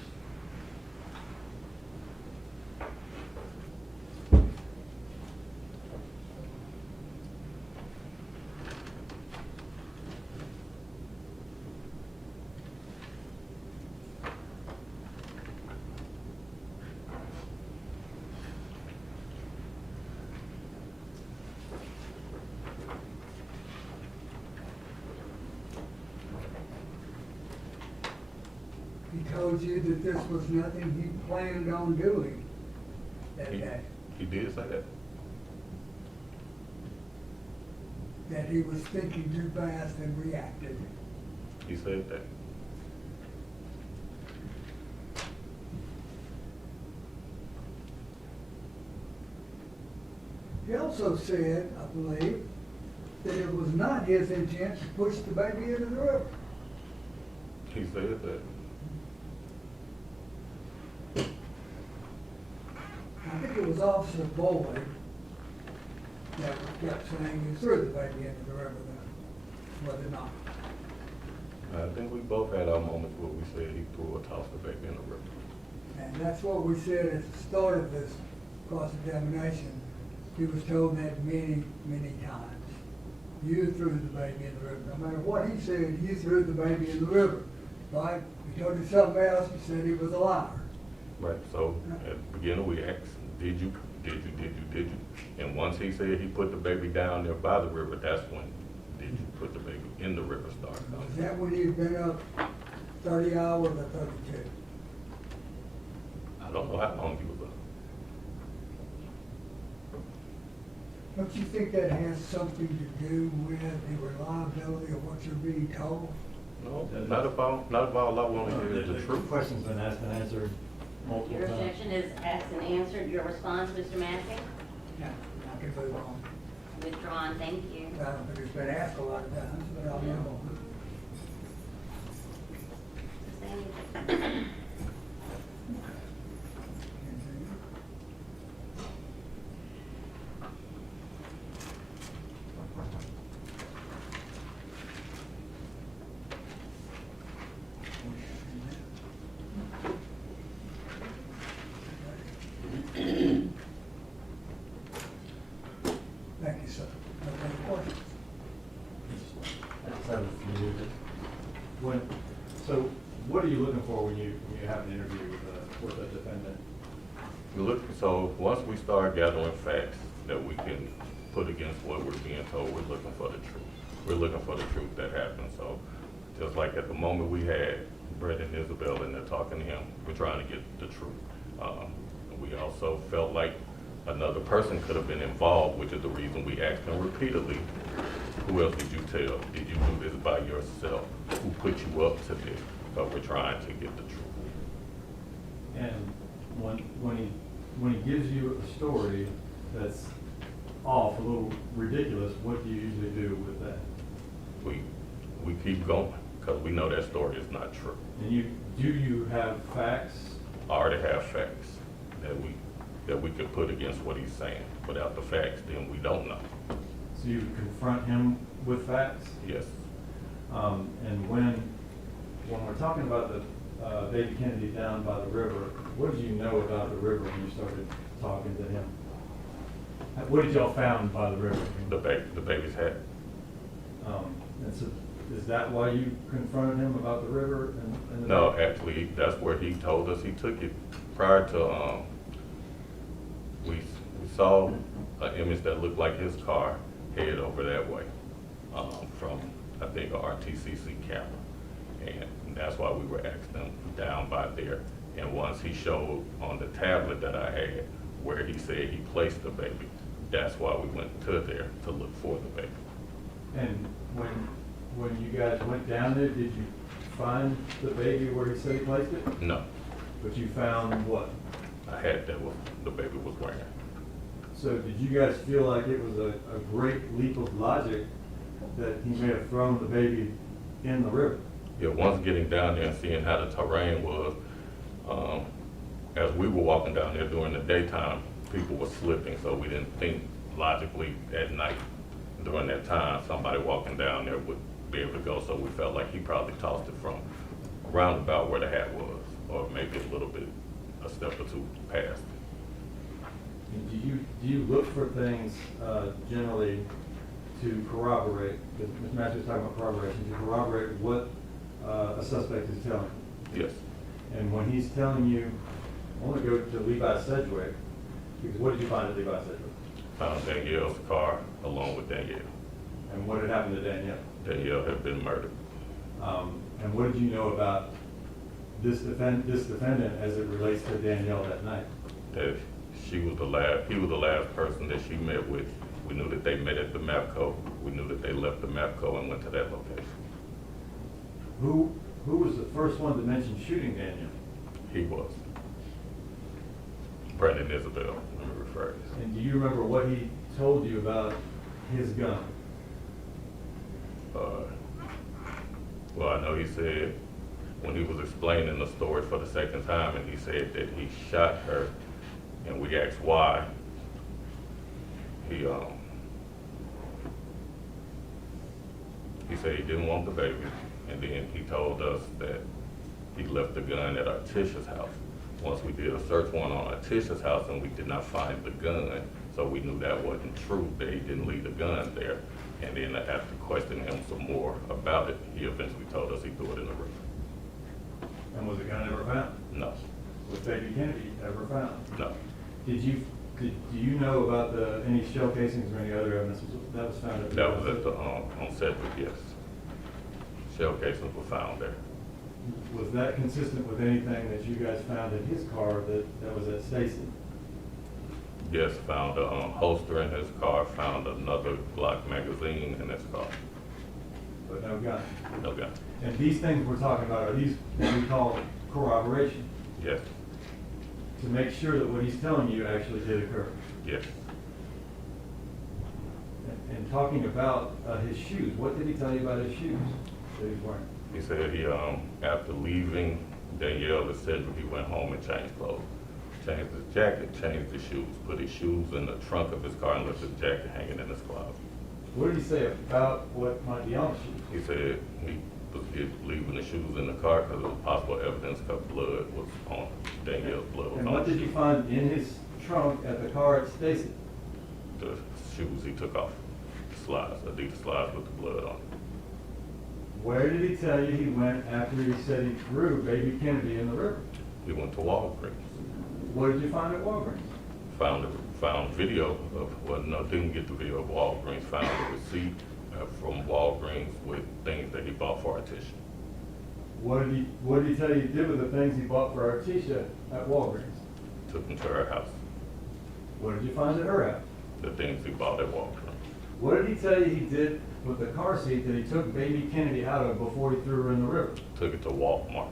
He told you that this was nothing he planned on doing that day. He did say that. That he was thinking too fast and reacted. He said that. He also said, I believe, that it was not his intent to push the baby into the river. He said that. I think it was Officer Boyd that kept saying he threw the baby into the river then, was it not? I think we both had our moments where we said he threw or tossed the baby in the river. And that's what we said at the start of this cross-examination. He was told that many, many times. You threw the baby in the river. No matter what he said, you threw the baby in the river, right? He told you something else, you said he was a liar. Right, so at the beginning we asked, did you? And once he said he put the baby down there by the river, that's when did you put the baby in the river started. Is that when you'd been up 30 hours or 32? I don't know how long he was up. Don't you think that has something to do with the reliability of what you're being told? No, not about I want to hear the The truth. question's been asked and answered multiple Your times. objection is asked and answered. Your response, Mr. Massey? Yeah, I can move on. Withdrawn, thank you. I don't think it's been asked a lot of times, but I'll move on. Thank you, sir. Okay, questions? I just have a few. So what are you looking for when you have an interview with a defendant? So once we start gathering facts that we can put against what we're being told, we're looking for the truth. We're looking for the truth that happened. So just like at the moment we had Brandon Isabelle and they're talking to him, we're trying to get the truth. We also felt like another person could have been involved, which is the reason we asked him repeatedly, who else did you tell? Did you do this by yourself? Who put you up to this? But we're trying to get the truth. And when he gives you a story that's off, a little ridiculous, what do you usually do with that? We keep going because we know that story is not true. And do you have facts? I already have facts that we could put against what he's saying. Without the facts, then we don't know. So you confront him with facts? Yes. And when we're talking about the baby Kennedy down by the river, what did you know about the river when you started talking to him? What did y'all found by the river? The baby's head. And so, is that why you confronted him about the river? And the No, actually, that's where he told us he took it. Prior to, we saw an image that looked like his car head over that way from, I think, a RTCC camera. And that's why we were asking him down by there. And once he showed on the tablet that I had where he said he placed the baby, that's why we went to there to look for the baby. And when you guys went down there, did you find the baby where he said he placed it? No, But you found what? I had that was the baby was wearing. So did you guys feel like it was a great leap of logic that he may have thrown the baby in the river? Yeah, once getting down there and seeing how the terrain was, as we were walking down there during the daytime, people were slipping, so we didn't think logically at night during that time somebody walking down there would be able to go, so we felt like he probably tossed it from around about where the hat was, or maybe a little bit, a step or two past. Do you look for things generally to corroborate, because Mr. Matthews was talking about corroboration, to corroborate what a suspect is telling you? Yes. And when he's telling you, I want to go to Levi Sedgwick, because what did you find at Levi Sedgwick? Found Danielle's car along with Danielle. And what had happened to Danielle? Danielle had been murdered. And what did you know about this defendant as it relates to Danielle that night? That he was the last person that she met with. We knew that they met at the MAPCO. We knew that they left the MAPCO and went to that location. Who was the first one to mention shooting Danielle? He was. Brandon Isabelle, let me rephrase. And do you remember what he told you about his gun? Well, I know he said when he was explaining the story for the second time, and he said that he shot her, and we asked why. He said he didn't want the baby, and then he told us that he left the gun at Artisha's house. Once we did a search warrant on Artisha's house and we did not find the gun, so we knew that wasn't true, that he didn't leave the gun there. And then after questioning him some more about it, he eventually told us he threw it in the river. And was the gun ever found? No, Was baby Kennedy ever found? no. Do you know about any shell casings or any other evidence that was found at the That was at the, on Sedgwick, yes. Shell casings were found there. Was that consistent with anything that you guys found in his car that was at Stacy? Yes, found a holster in his car, found another Glock magazine in his car. But no gun. No gun. And these things we're talking about, are these what we call corroboration? Yes, To make sure that what he's telling you actually did occur. yes. And talking about his shoes, what did he tell you about his shoes that he was wearing? He said he, after leaving Danielle, etc., he went home and changed clothes. Changed his jacket, changed his shoes, put his shoes in the trunk of his car and left his jacket hanging in his closet. What did he say about what might be on the shoes? He said he was leaving the shoes in the car because of possible evidence of blood was on Danielle's blood was And on what the did you shoes. find in his trunk at the car at Stacy? The shoes he took off, slides, Adidas slides with the blood on it. Where did he tell you he went after he said he threw baby Kennedy in the river? He went to Walgreens. What did you find at Walgreens? Found video of, well, no, didn't get the video of Walgreens, found a receipt from Walgreens with things that he bought for Artisha. What did he tell you he did with the things he bought for Artisha at Walgreens? Took them to her house, What did you find at her house? the things he bought at Walgreens. What did he tell you he did with the car seat that he took baby Kennedy out of before he threw her in the river? Took it to Walmart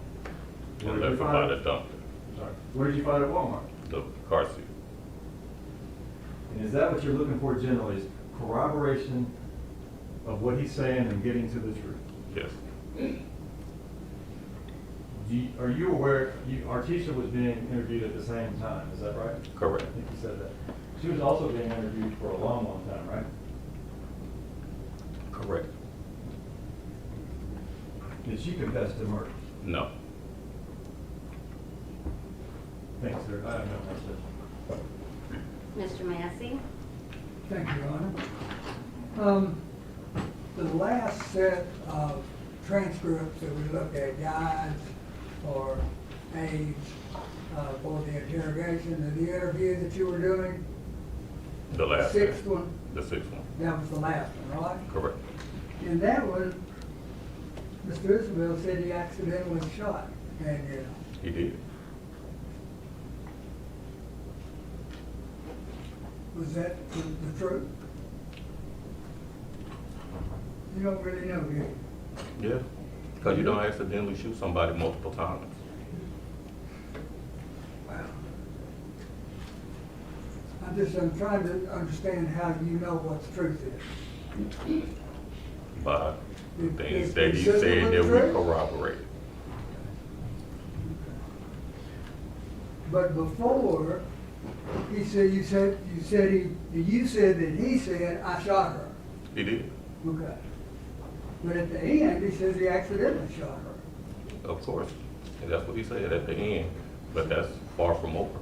Where and did left you it by find the it? dumpster, Sorry. What did you find at Walmart? the car seat. And is that what you're looking for generally, is corroboration of what he's saying and getting to the truth? Yes, Are you aware, Artisha was being interviewed at the same time, is that right? correct, I think you said that. She was also being interviewed for a long, long time, right? correct. Did she confess to murder? No, Thanks, sir. I have no more questions. Mr. Massey? Thank you, Your Honor. The last set of transcripts that we looked at, guides or aids for the interrogation and the interview that you were doing, the last. sixth one, The sixth one, that was the last one, right? correct. In that one, Mr. Isabelle said he accidentally shot Danielle. He did. Was that the truth? You don't really know, do you? Yeah, because you don't accidentally shoot somebody multiple times. Wow. I'm trying to understand how you know what the truth is. By Is- things is that he consistent said with that the we truth? corroborated. But before, you said that he said, I shot her. He did, Okay. But at the end, he says he accidentally shot her. of course. And that's what he said at the end, but that's far from over.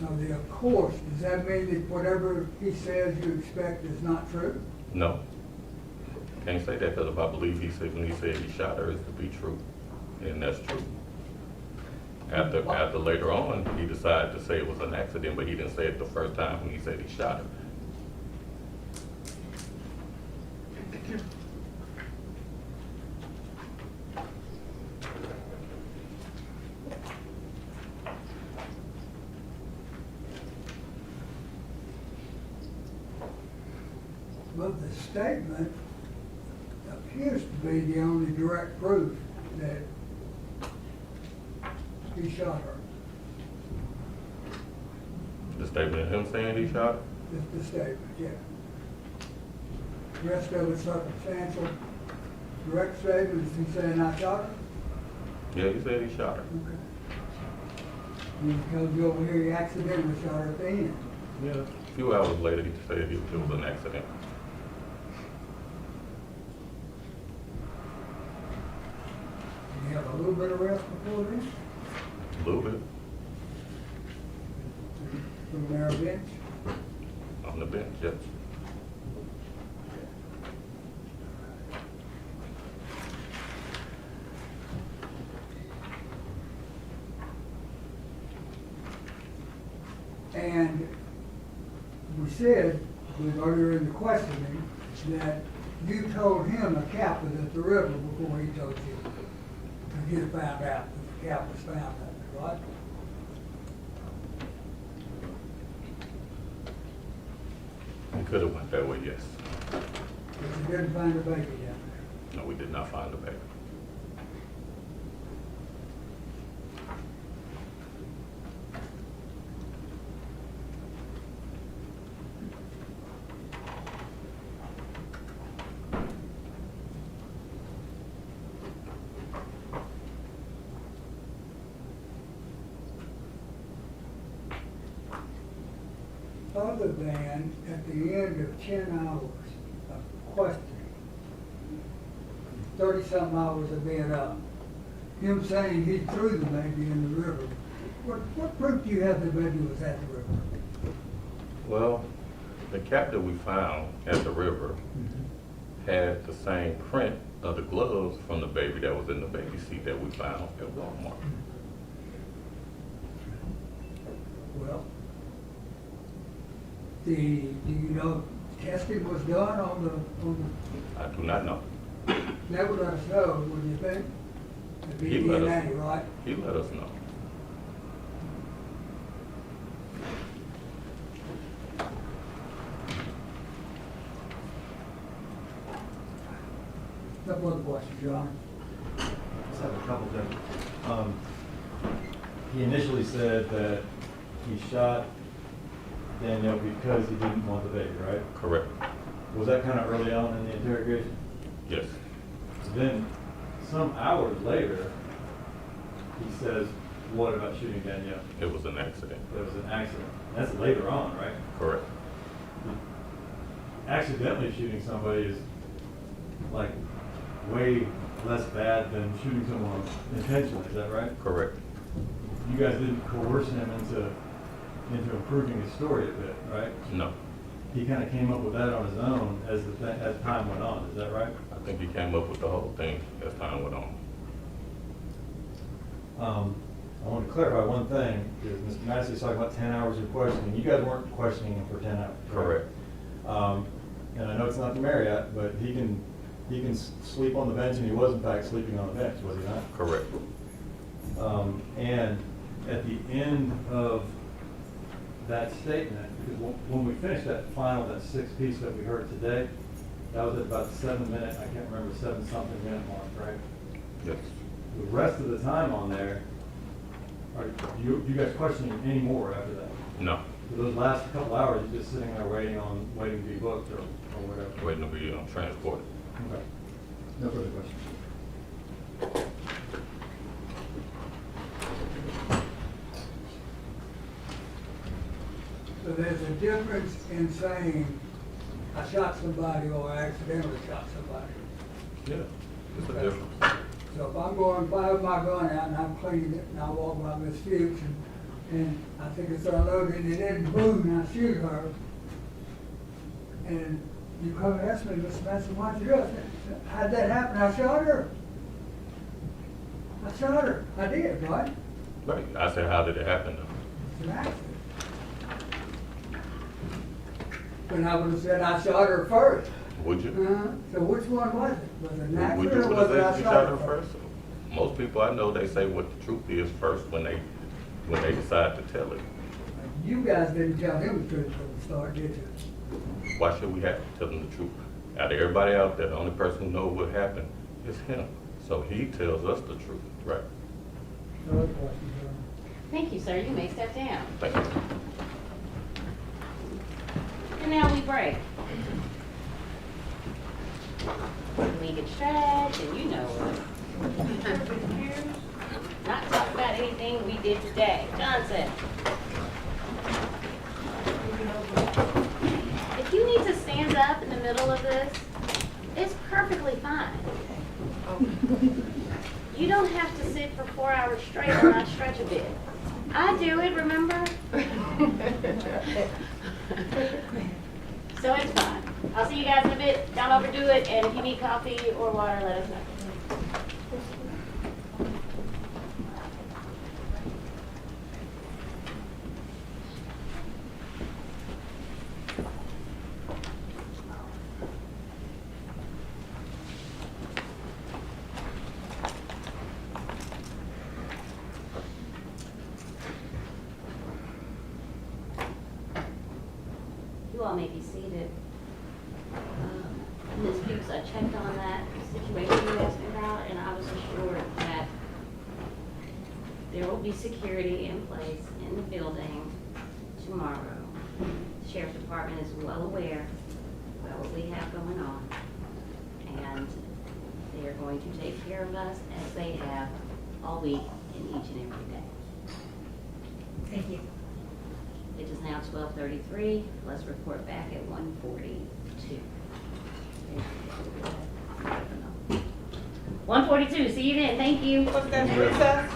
So the of course, does that mean that whatever he says you expect is not true? No. Can't say that because if I believe he said, when he said he shot her, it's to be true. And that's true. After later on, he decided to say it was an accident, but he didn't say it the first time when he said he shot her. But the statement appears to be the only direct proof that he shot her. The statement of him saying he shot her? The statement, yeah. The rest of it's circumstantial. Direct statement is he saying I shot her? Yeah, he said he shot her. Okay. And he tells you over here he accidentally shot her at the end. Yeah. A few hours later, he said it was an accident. Did he have a little bit of rest before this? A little bit From their bench? on the bench, yes. And we said, earlier in the questioning, that you told him a cap was at the river before he told you. And you found out that the cap was found at it, right? could have went that way, yes. But you didn't find the baby down No, we did not find the baby. there. Other than at the end of 10 hours of questioning, 30-something hours of being up, him saying he threw the baby in the river, what proof do you have the baby was at the river? Well, the cap that we found at the river had the same print of the gloves from the baby that was in the baby seat that we found at Walmart. Well, do you know testing was done on I do not know. that would let us know, wouldn't you think? It'd be He let us- DNA, right? He let us know. Couple other questions, John. Just have a couple things. He initially said that he shot Danielle because he didn't want the baby, right? Correct. Was that kind of early on in the interrogation? Yes. Then, some hours later, he says, what about shooting Danielle? It was an accident. It was an accident. That's later on, right? Correct. Accidentally shooting somebody is like way less bad than shooting someone intentionally, is that right? Correct. You guys didn't coerce him into improving his story a bit, right? No. He kind of came up with that on his own as as time went on, is that right? I think he came up with the whole thing as time went on. I want to clarify one thing, because Mr. Massey's talking about 10 hours of questioning. You guys weren't questioning him for 10 hours. Correct. And I know it's not the Marriott, but he can sleep on the bench, and he was in fact sleeping on the bench, was he not? Correct. And at the end of that statement, because when we finished that sixth piece that we heard today, that was at about the 7-minute, I can't remember, 7-something minute mark, right? Yes. The rest of the time on there, are you guys questioning any more after that? No. For those last couple hours, you're just sitting there waiting to be booked or whatever? Waiting to be transported. Okay. No further questions. So there's a difference in saying, I shot somebody or I accidentally shot somebody. Yeah. It's a difference. So if I'm going to fire my gun out and I'm cleaning it and I walk by Miss Fuchs and I think it's unloaded and it didn't move and I shoot her, and you come and ask me, Mr. Manson, why'd you do it? How'd that happen? I shot her. I shot her. I did, right? Right. I said, how did it happen though? It's an accident. And I would have said I shot her first. Would you? So which one was it? Was it an Would accident you or would was it have I said you shot shot her her first? first? Most people I know, they say what the truth is first when they decide to tell it. You guys didn't tell him the truth from the start, did you? Why should we have to tell them the truth? Out of everybody out there, the only person who knows what happened is him. So he tells us the truth, right? No other questions, John? Thank you, sir. You may step down. Thank you. And now we break. We can stretch, and you know what. Not talk about anything we did today. Johnson. If you need to stand up in the middle of this, it's perfectly fine. You don't have to sit for 4 hours straight and not stretch a bit. I do it, remember? So it's fine. I'll see you guys in a bit. Don't overdo it, and if you need coffee or water, let us know. You all may be seated. There will be security in place in the building tomorrow. The Sheriff's Department is well aware about what we have going on. And they are going to take care of us as they have all week and each and every day. Thank you. It is now 12:33. Let's report back at 1:42. 1:42, see you then, thank you. What's that, recess?